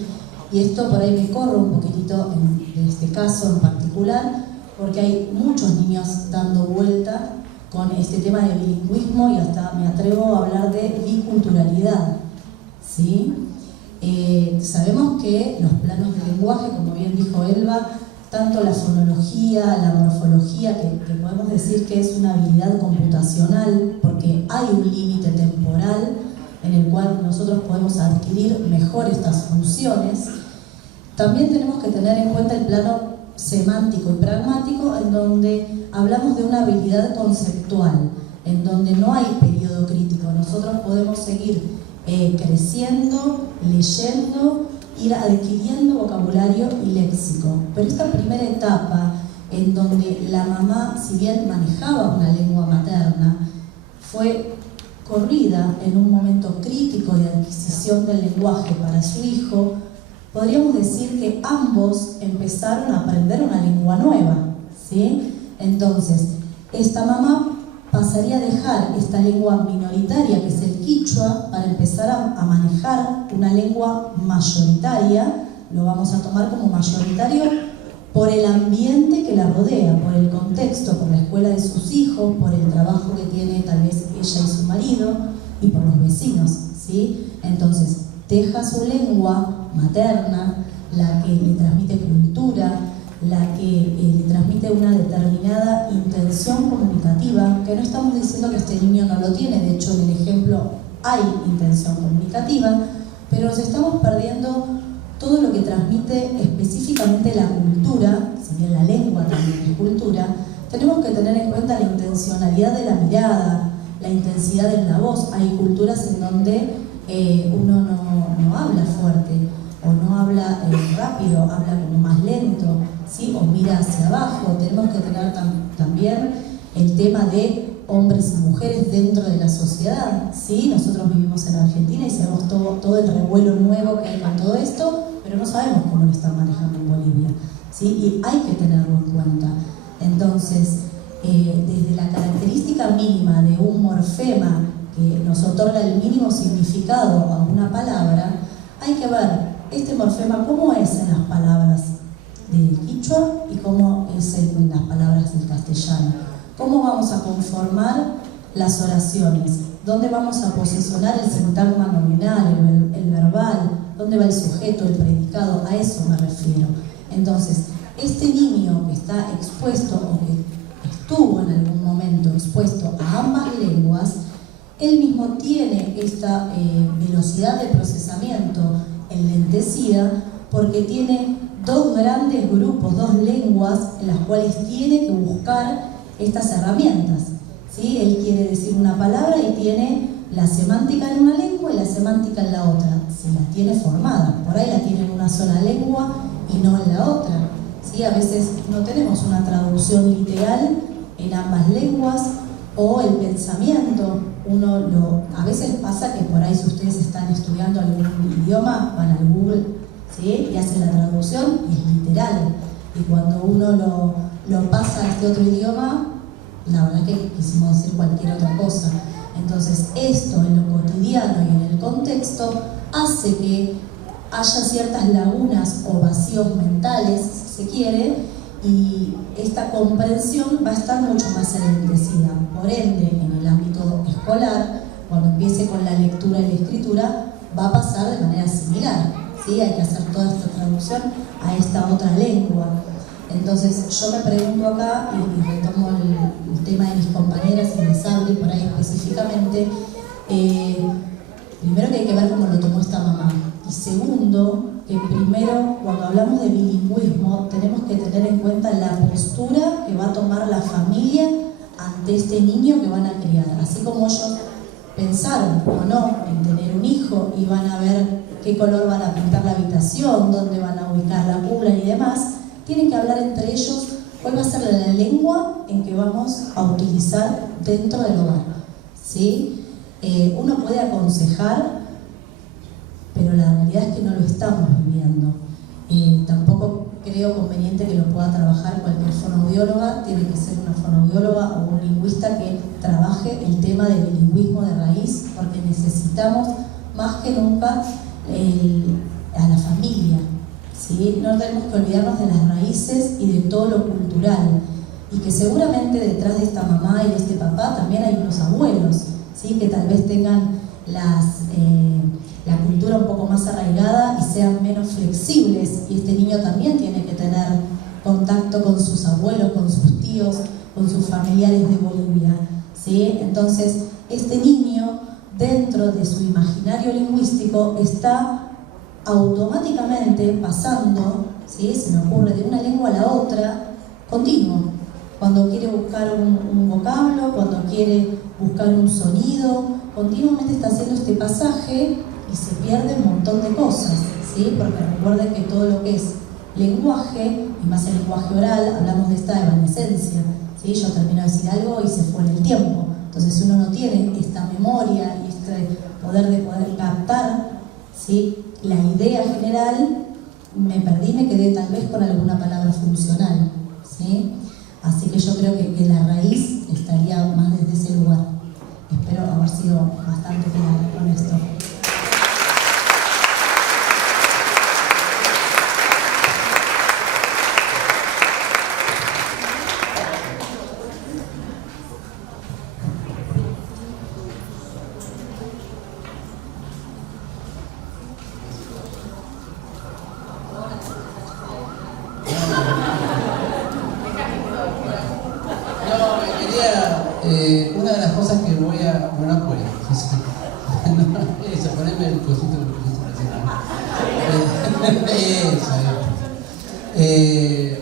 Y esto por ahí me corro un poquitito de este caso en particular, porque hay muchos niños dando vuelta con este tema de bilingüismo, y hasta me atrevo a hablar de biculturalidad, ¿sí? Sabemos que los planos de lenguaje, como bien dijo Elba, tanto la fonología, la morfología, que podemos decir que es una habilidad computacional, porque hay un límite temporal en el cual nosotros podemos adquirir mejor estas funciones. También tenemos que tener en cuenta el plano semántico y pragmático, en donde hablamos de una habilidad conceptual, en donde no hay periodo crítico. Nosotros podemos seguir creciendo, leyendo, ir adquiriendo vocabulario y léxico. Pero esta primera etapa, en donde la mamá, si bien manejaba una lengua materna, fue corrida en un momento crítico de adquisición del lenguaje para su hijo, podríamos decir que ambos empezaron a aprender una lengua nueva, ¿sí? Entonces, esta mamá pasaría a dejar esta lengua minoritaria, que es el quichua, para empezar a manejar una lengua mayoritaria. Lo vamos a tomar como mayoritario por el ambiente que la rodea, por el contexto, por la escuela de sus hijos, por el trabajo que tiene tal vez ella y su marido, y por los vecinos, ¿sí? Entonces, deja su lengua materna, la que le transmite cultura, la que le transmite una determinada intención comunicativa, que no estamos diciendo que este niño no lo tiene, de hecho en el ejemplo hay intención comunicativa, pero nos estamos perdiendo todo lo que transmite específicamente la cultura, si bien la lengua también es cultura. Tenemos que tener en cuenta la intencionalidad de la mirada, la intensidad en la voz. Hay culturas en donde uno no habla fuerte, o no habla rápido, habla como más lento, ¿sí? O mira hacia abajo. Tenemos que tener también el tema de hombres y mujeres dentro de la sociedad, ¿sí? Nosotros vivimos en Argentina y sabemos todo el revuelo nuevo que hay con todo esto, pero no sabemos cómo lo están manejando en Bolivia, ¿sí? Y hay que tenerlo en cuenta. Entonces, desde la característica mínima de un morfema que nos otorga el mínimo significado a una palabra, hay que ver este morfema cómo es en las palabras del quichua y cómo es en las palabras del castellano. ¿Cómo vamos a conformar las oraciones? ¿Dónde vamos a posicionar el sintagma nominal, el verbal? ¿Dónde va el sujeto, el predicado? A eso me refiero. Entonces, este niño que está expuesto o que estuvo en algún momento expuesto a ambas lenguas, él mismo tiene esta velocidad de procesamiento enlentecida porque tiene dos grandes grupos, dos lenguas en las cuales tiene que buscar estas herramientas, ¿sí? Él quiere decir una palabra y tiene la semántica en una lengua y la semántica en la otra, si la tiene formada. Por ahí la tiene en una sola lengua y no en la otra, ¿sí? A veces no tenemos una traducción literal en ambas lenguas, o el pensamiento, a veces pasa que por ahí si ustedes están estudiando algún idioma, van al Google, ¿sí? Y hacen la traducción y es literal, y cuando uno lo pasa a este otro idioma, la verdad que quisimos decir cualquier otra cosa. Entonces esto en lo cotidiano y en el contexto hace que haya ciertas lagunas o vacíos mentales, si se quiere, y esta comprensión va a estar mucho más enlentecida. Por ende, en el ámbito escolar, cuando empiece con la lectura y la escritura, va a pasar de manera similar, ¿sí? Hay que hacer toda esta traducción a esta otra lengua. Entonces, yo me pregunto acá, y retomo el tema de mis compañeras y les hablo por ahí específicamente, primero que hay que ver cómo lo tomó esta mamá, y segundo, que primero, cuando hablamos de bilingüismo, tenemos que tener en cuenta la postura que va a tomar la familia ante este niño que van a criar. Así como ellos pensaron o no en tener un hijo y van a ver qué color van a pintar la habitación, dónde van a ubicar la cuna y demás, tienen que hablar entre ellos cuál va a ser la lengua en que vamos a utilizar dentro del hogar, ¿sí? Uno puede aconsejar, pero la realidad es que no lo estamos viviendo. Tampoco creo conveniente que lo pueda trabajar cualquier fonoaudióloga, tiene que ser una fonoaudióloga o un lingüista que trabaje el tema del bilingüismo de raíz, porque necesitamos más que nunca a la familia, ¿sí? No tenemos que olvidarnos de las raíces y de todo lo cultural, y que seguramente detrás de esta mamá y de este papá también hay unos abuelos, ¿sí? Que tal vez tengan la cultura un poco más arraigada y sean menos flexibles, y este niño también tiene que tener contacto con sus abuelos, con sus tíos, con sus familiares de Bolivia, ¿sí? Entonces, este niño, dentro de su imaginario lingüístico, está automáticamente pasando, ¿sí? Se me ocurre, de una lengua a la otra, continuo. Cuando quiere buscar un vocablo, cuando quiere buscar un sonido, continuamente está haciendo este pasaje y se pierde un montón de cosas, ¿sí? Porque recuerden que todo lo que es lenguaje, y más el lenguaje oral, hablamos de esta evanescencia, ¿sí? Yo termino de decir algo y se fue en el tiempo. Entonces, si uno no tiene esta memoria y este poder de poder captar, ¿sí?, la idea general, me perdí, me quedé tal vez con alguna palabra funcional, ¿sí? Así que yo creo que la raíz estaría más desde ese lugar. Espero haber sido bastante clara con esto. Una de las cosas que voy a... Bueno, pues... Eso, poneme el cosito que eso.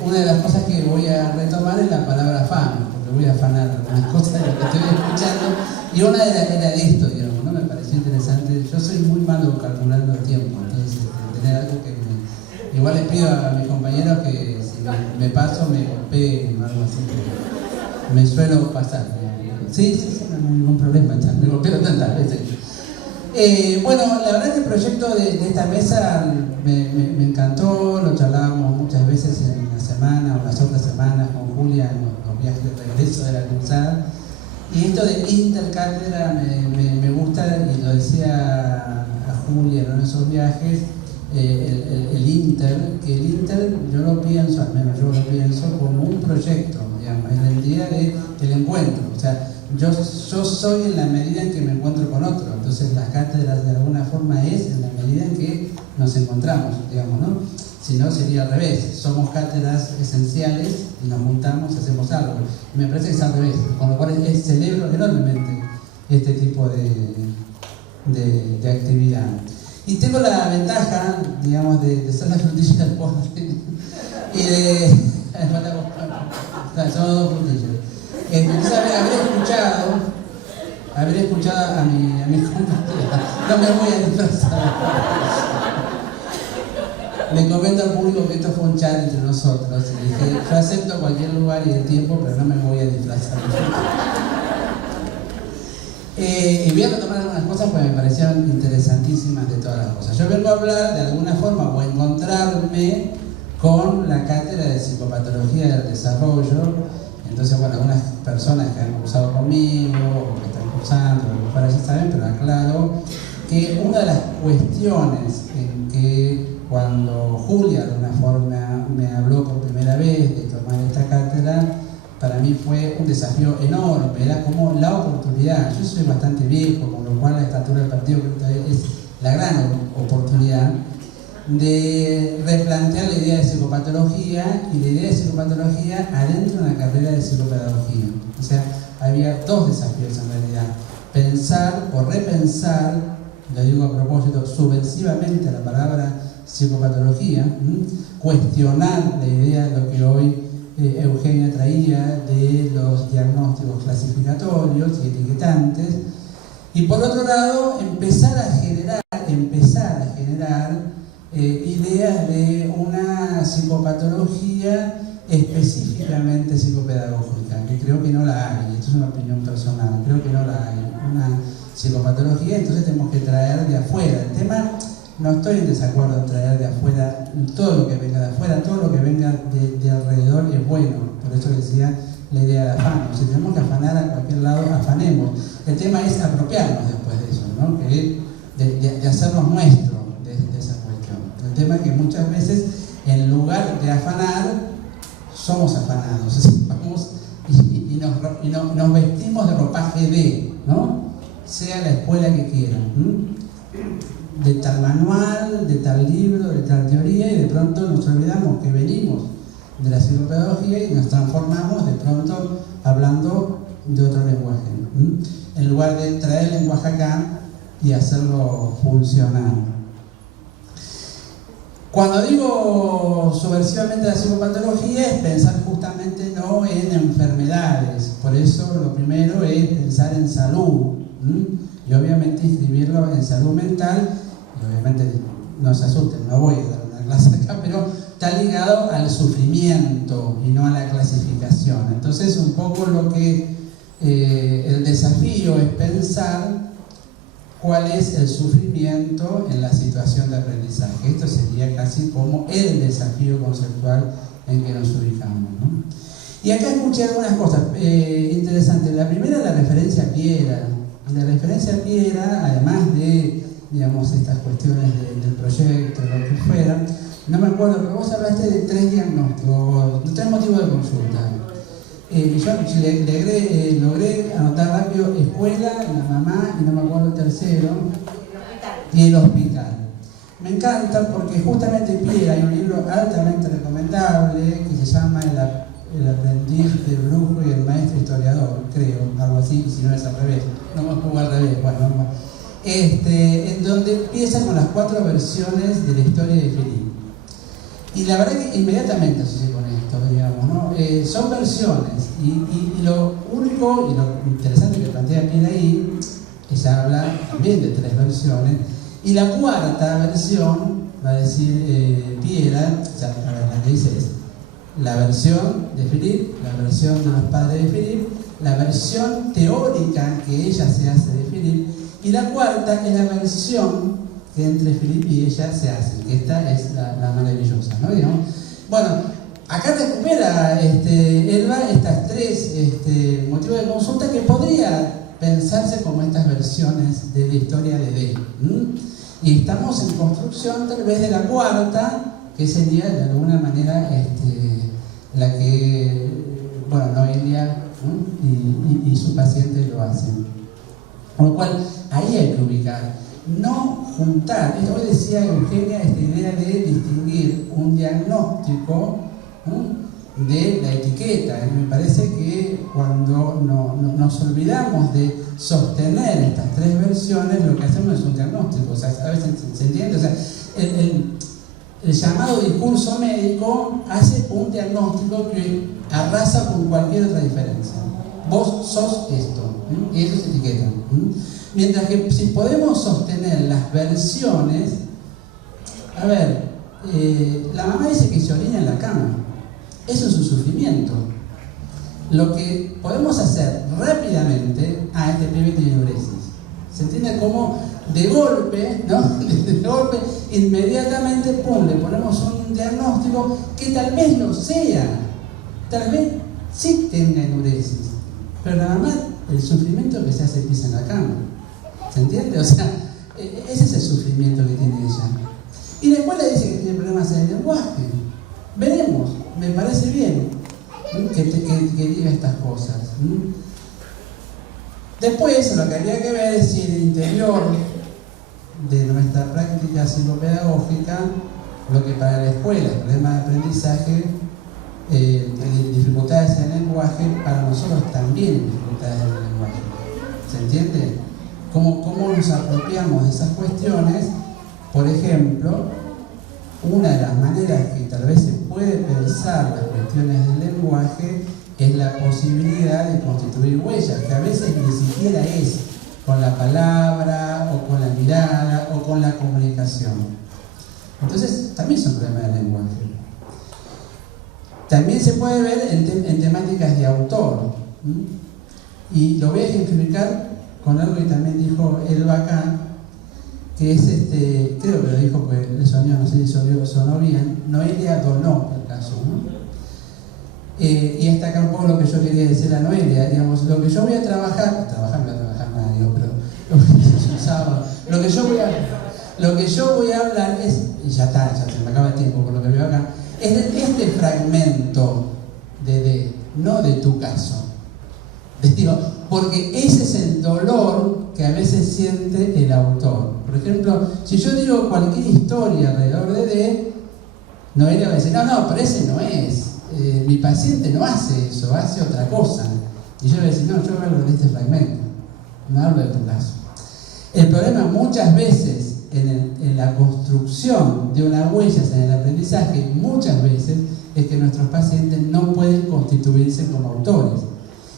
Una de las cosas que voy a retomar es la palabra afán, porque voy a afanar algunas cosas de lo que estoy escuchando. Y una era de esto, digamos, ¿no? Me pareció interesante. Yo soy muy malo calculando el tiempo, entonces tener algo que me... Igual les pido a mis compañeros que si me paso, me golpeen o algo así. Me suelo pasar. Sí, no hay ningún problema, me golpeo tantas veces. Bueno, la verdad que el proyecto de esta mesa me encantó, lo charlábamos muchas veces en la semana o las otras semanas con Julia en los viajes de regreso de la cruzada. Y esto de intercátedra me gusta, y lo decía a Julia en esos viajes, el Inter, que el Inter yo lo pienso, al menos yo lo pienso como un proyecto, digamos, en el día del encuentro. O sea, yo soy en la medida en que me encuentro con otro, entonces las cátedras de alguna forma es en la medida en que nos encontramos, digamos, ¿no? Si no, sería al revés, somos cátedras esenciales y nos juntamos y hacemos algo. Me parece que es al revés, con lo cual celebro enormemente este tipo de actividad. Y tengo la ventaja, digamos, de ser la frutilla del postre y de... Son dos frutillas. Entonces, haber escuchado a mi compañera, no me voy a disfrazar. Le comento al público que esto fue un chat entre nosotros. Y dije, yo acepto cualquier lugar y el tiempo, pero no me voy a disfrazar. Y voy a retomar algunas cosas porque me parecieron interesantísimas de todas las cosas. Yo vengo a hablar de alguna forma o a encontrarme con la cátedra de psicopatología del desarrollo. Entonces, bueno, algunas personas que han cursado conmigo o que están cursando, o que para ya saben, pero aclaro que una de las cuestiones en que cuando Julia de alguna forma me habló por primera vez de tomar esta cátedra, para mí fue un desafío enorme, era como la oportunidad. Yo soy bastante viejo, con lo cual la estatura del partido es la gran oportunidad de replantear la idea de psicopatología y la idea de psicopatología adentro de una carrera de psicopedagogía. O sea, había dos desafíos en realidad. Pensar o repensar, lo digo a propósito, subversivamente la palabra psicopatología, cuestionar la idea de lo que hoy Eugenia traía de los diagnósticos clasificatorios y etiquetantes, y por otro lado empezar a generar ideas de una psicopatología específicamente psicopedagógica, que creo que no la hay. Esto es una opinión personal, creo que no la hay, una psicopatología. Entonces tenemos que traer de afuera el tema. No estoy en desacuerdo en traer de afuera todo lo que venga de afuera, todo lo que venga de alrededor es bueno. Por eso decía la idea de afán. Si tenemos que afanar a cualquier lado, afanemos. El tema es apropiarnos después de eso, ¿no? De hacernos nuestro de esa cuestión. El tema es que muchas veces, en lugar de afanar, somos afanados. Vamos y nos vestimos de ropaje de, ¿no? Sea la escuela que quieran. De tal manual, de tal libro, de tal teoría, y de pronto nos olvidamos que venimos de la psicopedagogía y nos transformamos de pronto hablando de otro lenguaje. En lugar de traer el lenguaje acá y hacerlo funcionar. Cuando digo subversivamente la psicopatología es pensar justamente no en enfermedades, por eso lo primero es pensar en salud, y obviamente inscribirlo en salud mental, y obviamente no se asusten, no voy a dar una clase acá, pero está ligado al sufrimiento y no a la clasificación. Entonces un poco lo que el desafío es pensar cuál es el sufrimiento en la situación de aprendizaje. Esto sería casi como el desafío conceptual en que nos ubicamos, ¿no? Y acá escuché algunas cosas interesantes. La primera, la referencia a Piera. La referencia a Piera, además de, digamos, estas cuestiones del proyecto, lo que fuera, no me acuerdo, pero vos hablaste de 3 diagnósticos, 3 motivos de consulta. Yo logré anotar rápido escuela, la mamá y no me acuerdo el tercero, y el hospital. Me encanta porque justamente Piera hay un libro altamente recomendable que se llama El aprendiz del brujo y el maestro historiador, creo, algo así, si no es al revés, no me pongo al revés, bueno, vamos. En donde empieza con las 4 versiones de la historia de Felipe. Y la verdad que inmediatamente asocié con esto, digamos, ¿no? Son versiones, y lo único y lo interesante que plantea Piera ahí, ella habla también de 3 versiones, y la 4ª versión, va a decir Piera, o sea, a ver, la que dice es la versión de Philippe, la versión de los padres de Philippe, la versión teórica que ella se hace de Philippe, y la 4ª es la versión que entre Philippe y ella se hace, que esta es la maravillosa, ¿no? Digamos. Bueno, acá recupera Elba estas 3 motivos de consulta que podría pensarse como estas versiones de la historia de D. Y estamos en construcción tal vez de la 4ª, que sería de alguna manera la que, bueno, Noelia y su paciente lo hacen. Con lo cual, ahí hay que ubicar. No juntar, hoy decía Eugenia, esta idea de distinguir un diagnóstico de la etiqueta. Me parece que cuando nos olvidamos de sostener estas 3 versiones, lo que hacemos es un diagnóstico. O sea, a veces se entiende. O sea, el llamado discurso médico hace un diagnóstico que arrasa con cualquier otra diferencia. Vos sos esto, y eso es etiqueta. Mientras que si podemos sostener las versiones, a ver, la mamá dice que se orina en la cama, eso es un sufrimiento. Lo que podemos hacer rápidamente, este pibe tiene enuresis. ¿Se entiende cómo de golpe, ¿no? De golpe, inmediatamente, pum, le ponemos un diagnóstico que tal vez lo sea, tal vez sí tenga enuresis, pero la mamá, el sufrimiento que se hace pis en la cama. ¿Se entiende? O sea, ese es el sufrimiento que tiene ella. Y la escuela dice que tiene problemas en el lenguaje. Veremos, me parece bien que diga estas cosas. Después, lo que habría que ver es si en el interior de nuestra práctica psicopedagógica, lo que para la escuela es problema de aprendizaje, dificultades en el lenguaje, para nosotros también hay dificultades en el lenguaje. ¿Se entiende? ¿Cómo nos apropiamos de esas cuestiones? Por ejemplo, una de las maneras que tal vez se puede pensar las cuestiones del lenguaje es la posibilidad de constituir huellas, que a veces ni siquiera es con la palabra, o con la mirada, o con la comunicación. Entonces, también son problemas del lenguaje. También se puede ver en temáticas de autor. Y lo voy a ejemplificar con algo que también dijo Elba acá, que es creo que lo dijo, pues el sonido no sé si sonó bien, Noelia donó el caso, ¿no? Y hasta acá un poco lo que yo quería decir a Noelia, digamos, lo que yo voy a trabajar, no voy a trabajar nada, digo, pero es un sábado, lo que yo voy a hablar es, y ya se me acaba el tiempo por lo que veo acá, es de este fragmento no de tu caso. Digo, porque ese es el dolor que a veces siente el autor. Por ejemplo, si yo digo cualquier historia alrededor de Noelia va a decir, no, pero ese no es. mi paciente no hace eso, hace otra cosa. Y yo le voy a decir, no, yo hablo de este fragmento, no hablo de tu caso. El problema muchas veces en la construcción de unas huellas en el aprendizaje, muchas veces es que nuestros pacientes no pueden constituirse como autores.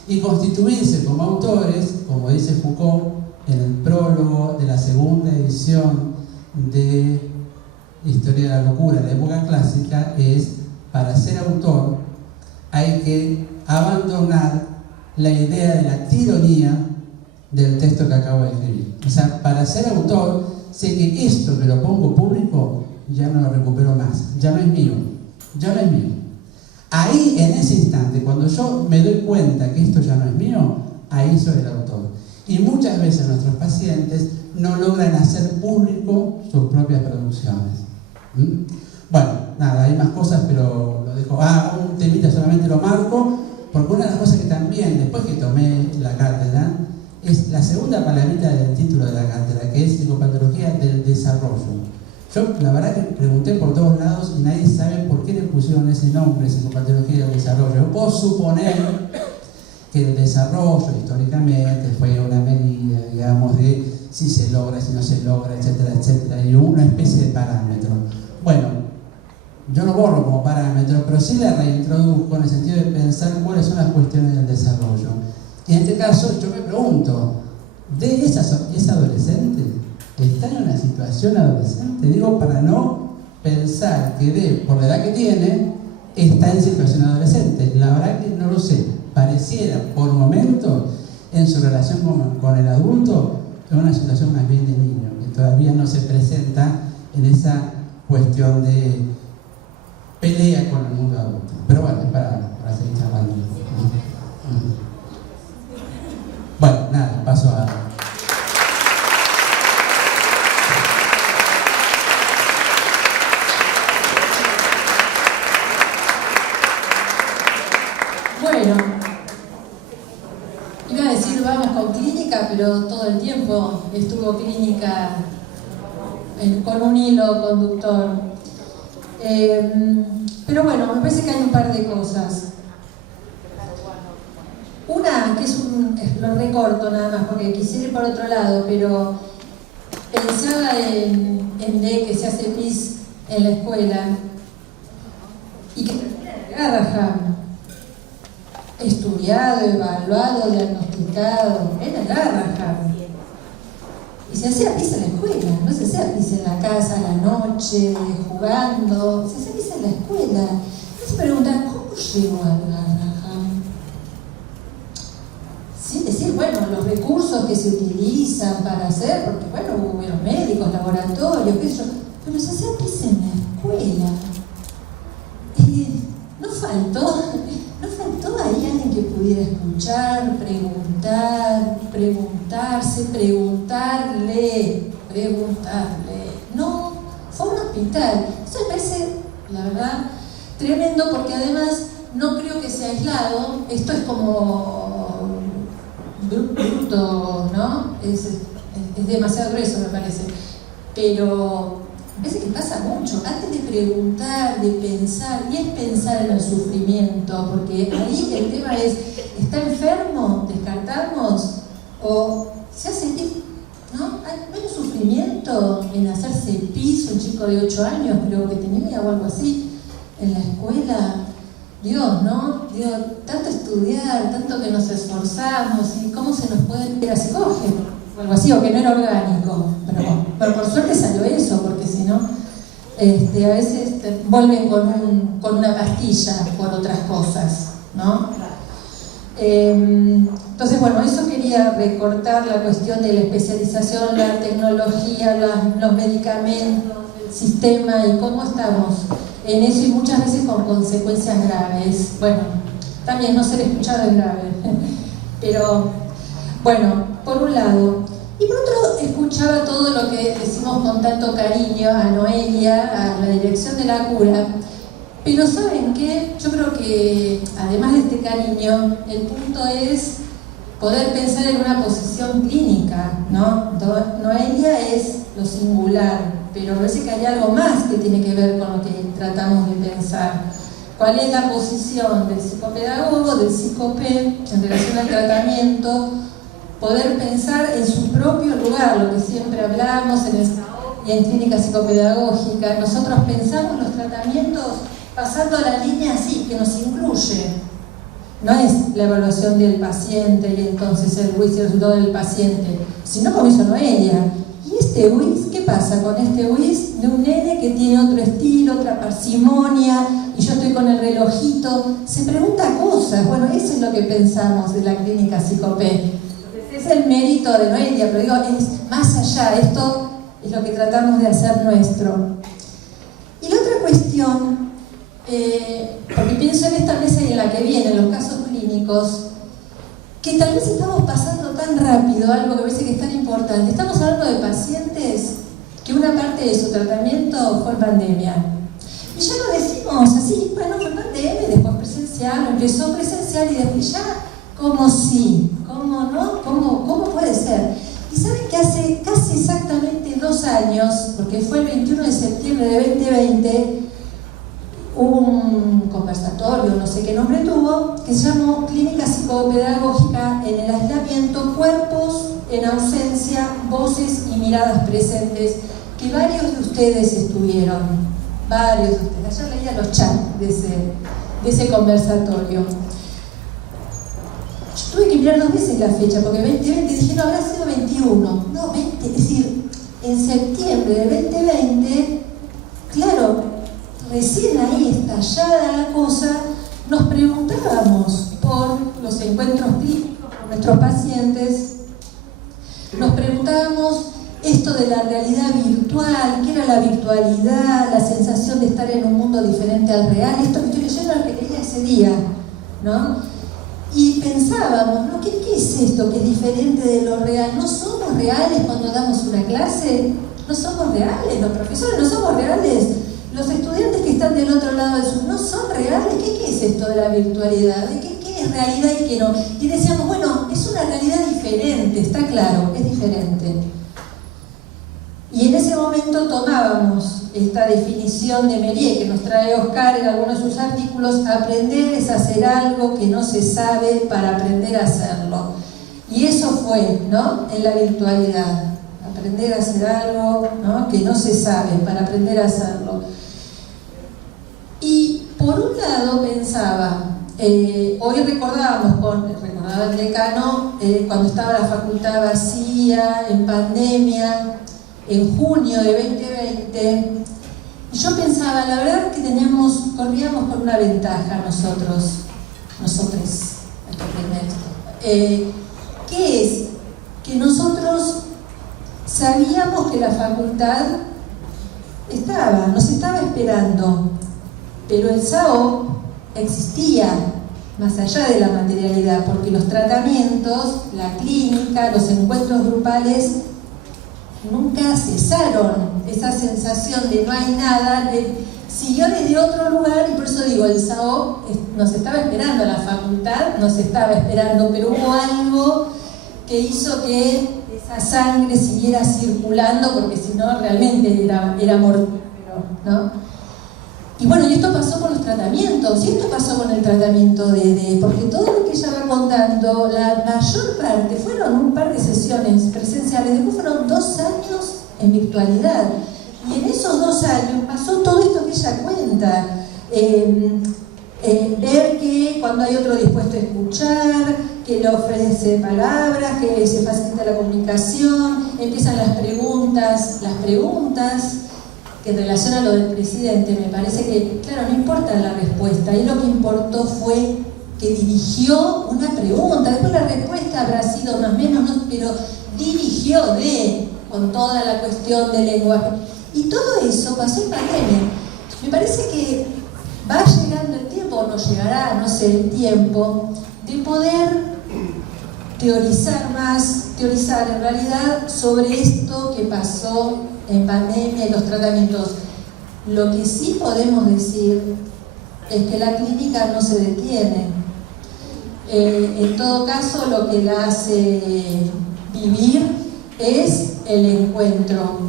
Y constituirse como autores, como dice Foucault en el prólogo de la segunda edición de Historia de la Locura, de la época clásica, es: para ser autor hay que abandonar la idea de la tironía del texto que acabo de escribir. O sea, para ser autor, sé que esto que lo pongo público ya no lo recupero más, ya no es mío, ya no es mío. Ahí, en ese instante, cuando yo me doy cuenta que esto ya no es mío, ahí soy el autor. Y muchas veces nuestros pacientes no logran hacer público sus propias producciones. Bueno, nada, hay más cosas, pero lo dejo. Un temita solamente lo marco, porque una de las cosas que también, después que tomé la cátedra, es la segunda palabrita del título de la cátedra, que es Psicopatología del Desarrollo. Yo la verdad que pregunté por todos lados y nadie sabe por qué le pusieron ese nombre, Psicopatología del Desarrollo. Yo puedo suponer que el desarrollo históricamente fue una medida, digamos, de si se logra, si no se logra, etcétera, etcétera, y una especie de parámetro. Bueno, yo lo borro como parámetro, pero sí la reintroduzco en el sentido de pensar cuáles son las cuestiones del desarrollo. Y en este caso yo me pregunto, ¿de esa adolescente está en una situación adolescente? Digo, para no pensar que por la edad que tiene, está en situación adolescente. La verdad que no lo sé. Pareciera, por momentos, en su relación con el adulto, en una situación más bien de niño, que todavía no se presenta en esa cuestión de pelea con el mundo adulto. Pero bueno, es para seguir charlando. Bueno, nada, paso a... Bueno, iba a decir vamos con clínica, pero todo el tiempo estuvo clínica con un hilo conductor. Pero bueno, me parece que hay un par de cosas. Una, que lo recorto nada más porque quisiera ir por otro lado, pero pensaba en D, que se hace pis en la escuela y que Garrahan, estudiado, evaluado, diagnosticado, era Garrahan. Y se hacía pis en la escuela, no se hacía pis en la casa, a la noche, jugando, se hacía pis en la escuela. Y se preguntan, ¿cómo llegó a Garrahan? Sin decir, bueno, los recursos que se utilizan para hacer, porque bueno, hubo médicos, laboratorios, qué sé yo, pero se hacía pis en la escuela. No faltó ahí alguien que pudiera escuchar, preguntarse, preguntarle. No, fue un hospital. Eso me parece, la verdad, tremendo, porque además no creo que sea aislado. Esto es como bruto, ¿no? Es demasiado grueso, me parece. Pero me parece que pasa mucho. Antes de preguntar, de pensar, y es pensar en el sufrimiento, porque ahí el tema es, ¿está enfermo? ¿Descartamos? ¿O se hace pis? ¿No? ¿Hay un sufrimiento en hacerse pis? Un chico de 8 años creo que tenía o algo así en la escuela. Dios, ¿no? Dios, tanto estudiar, tanto que nos esforzamos, y cómo se nos puede ir a psicógeno o algo así, o que no era orgánico. Pero por suerte salió eso, porque si no, a veces vuelven con una pastilla por otras cosas, ¿no? Entonces, bueno, eso quería recortar la cuestión de la especialización, la tecnología, los medicamentos, el sistema y cómo estamos en eso, y muchas veces con consecuencias graves. Bueno, también no ser escuchado es grave, pero bueno, por un lado. Y por otro, escuchaba todo lo que decimos con tanto cariño a Noelia, a la dirección de la cura, pero ¿saben qué? Yo creo que, además de este cariño, el punto es poder pensar en una posición clínica, ¿no? Noelia es lo singular, pero parece que hay algo más que tiene que ver con lo que tratamos de pensar. cuál es la posición del psicopedagogo, del psicopé en relación al tratamiento, poder pensar en su propio lugar, lo que siempre hablamos en el y en clínica psicopedagógica. Nosotros pensamos los tratamientos pasando a la línea así, que nos incluye. No es la evaluación del paciente y entonces el WIS y el resultado del paciente, sino como hizo Noelia. ¿Y este WIS? ¿Qué pasa con este WIS de un nene que tiene otro estilo, otra parsimonia, y yo estoy con el relojito? Se pregunta cosas. Bueno, eso es lo que pensamos de la clínica psicopé. Es el mérito de Noelia, pero digo, es más allá. Esto es lo que tratamos de hacer nuestro. Y la otra cuestión, porque pienso en esta mesa y en la que vienen los casos clínicos, que tal vez estamos pasando tan rápido algo que me parece que es tan importante. Estamos hablando de pacientes que una parte de su tratamiento fue en pandemia. Y ya lo decimos así, bueno, fue pandemia, después presencial, empezó presencial y después ya, ¿cómo sí? ¿Cómo no? ¿Cómo puede ser? Y saben que hace casi exactamente 2 años, porque fue el 21 de septiembre de 2020, hubo un conversatorio, no sé qué nombre tuvo, que se llamó Clínica Psicopedagógica en el aislamiento, cuerpos en ausencia, voces y miradas presentes, que varios de ustedes estuvieron, varios de ustedes. Ayer leía los chats de ese conversatorio. Yo tuve que mirar 2 veces la fecha, porque 2020 dije, no, habrá sido 21. No, 20, es decir, en septiembre del 2020, claro, recién ahí estallada la cosa, nos preguntábamos por los encuentros clínicos con nuestros pacientes, nos preguntábamos esto de la realidad virtual, qué era la virtualidad, la sensación de estar en un mundo diferente al real, esto que estoy leyendo lo que leía ese día, ¿no? Y pensábamos, ¿no? ¿Qué es esto que es diferente de lo real? ¿No somos reales cuando damos una clase? ¿No somos reales? ¿Los profesores no somos reales? ¿Los estudiantes que están del otro lado del Zoom no son reales? ¿Qué es esto de la virtualidad? ¿Qué es realidad y qué no? Y decíamos, bueno, es una realidad diferente, está claro, es diferente. Y en ese momento tomábamos esta definición de Mérier que nos trae Oscar en algunos de sus artículos: aprender es hacer algo que no se sabe para aprender a hacerlo. Y eso fue, ¿no?, en la virtualidad. Aprender a hacer algo, ¿no?, que no se sabe para aprender a hacerlo. Y por un lado pensaba, hoy recordaba el decano, cuando estaba la facultad vacía, en pandemia, en junio de 2020, y yo pensaba, la verdad que corríamos con una ventaja nosotres, ¿qué es? Que nosotros sabíamos que la facultad nos estaba esperando, pero el SAO existía más allá de la materialidad, porque los tratamientos, la clínica, los encuentros grupales nunca cesaron. Esa sensación de no hay nada siguió desde otro lugar, y por eso digo, el SAO nos estaba esperando, la facultad nos estaba esperando, pero hubo algo que hizo que esa sangre siguiera circulando, porque si no realmente era mortífero, ¿no? Y bueno, y esto pasó con los tratamientos, y esto pasó con el tratamiento porque todo lo que ella va contando, la mayor parte, fueron un par de sesiones presenciales, después fueron 2 años en virtualidad. Y en esos 2 años pasó todo esto que ella cuenta. Ver que cuando hay otro dispuesto a escuchar, que le ofrece palabras, que se facilita la comunicación, empiezan las preguntas, que en relación a lo del presidente, me parece que, claro, no importa la respuesta, y lo que importó fue que dirigió una pregunta, después la respuesta habrá sido más o menos, ¿no?, pero dirigió con toda la cuestión del lenguaje. Y todo eso pasó en pandemia. Me parece que va llegando el tiempo, o no llegará, no sé, el tiempo, de poder teorizar en realidad sobre esto que pasó en pandemia y los tratamientos. Lo que sí podemos decir es que la clínica no se detiene. En todo caso, lo que la hace vivir es el encuentro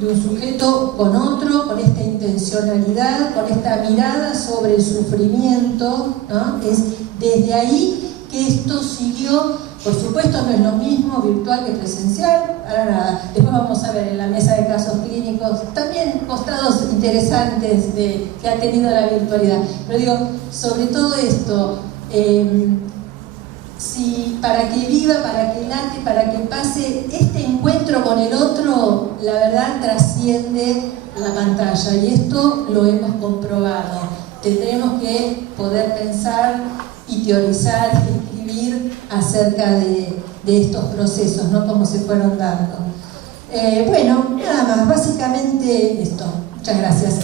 de un sujeto con otro, con esta intencionalidad, con esta mirada sobre el sufrimiento, ¿no? Es desde ahí que esto siguió. Por supuesto no es lo mismo virtual que presencial, para nada. Después vamos a ver en la mesa de casos clínicos también costados interesantes que ha tenido la virtualidad. Pero digo, sobre todo esto, si para que viva, para que late, para que pase, este encuentro con el otro, la verdad trasciende la pantalla, y esto lo hemos comprobado. Tendremos que poder pensar y teorizar, escribir acerca de estos procesos, ¿no? Cómo se fueron dando. Bueno, nada más, básicamente esto. Muchas gracias.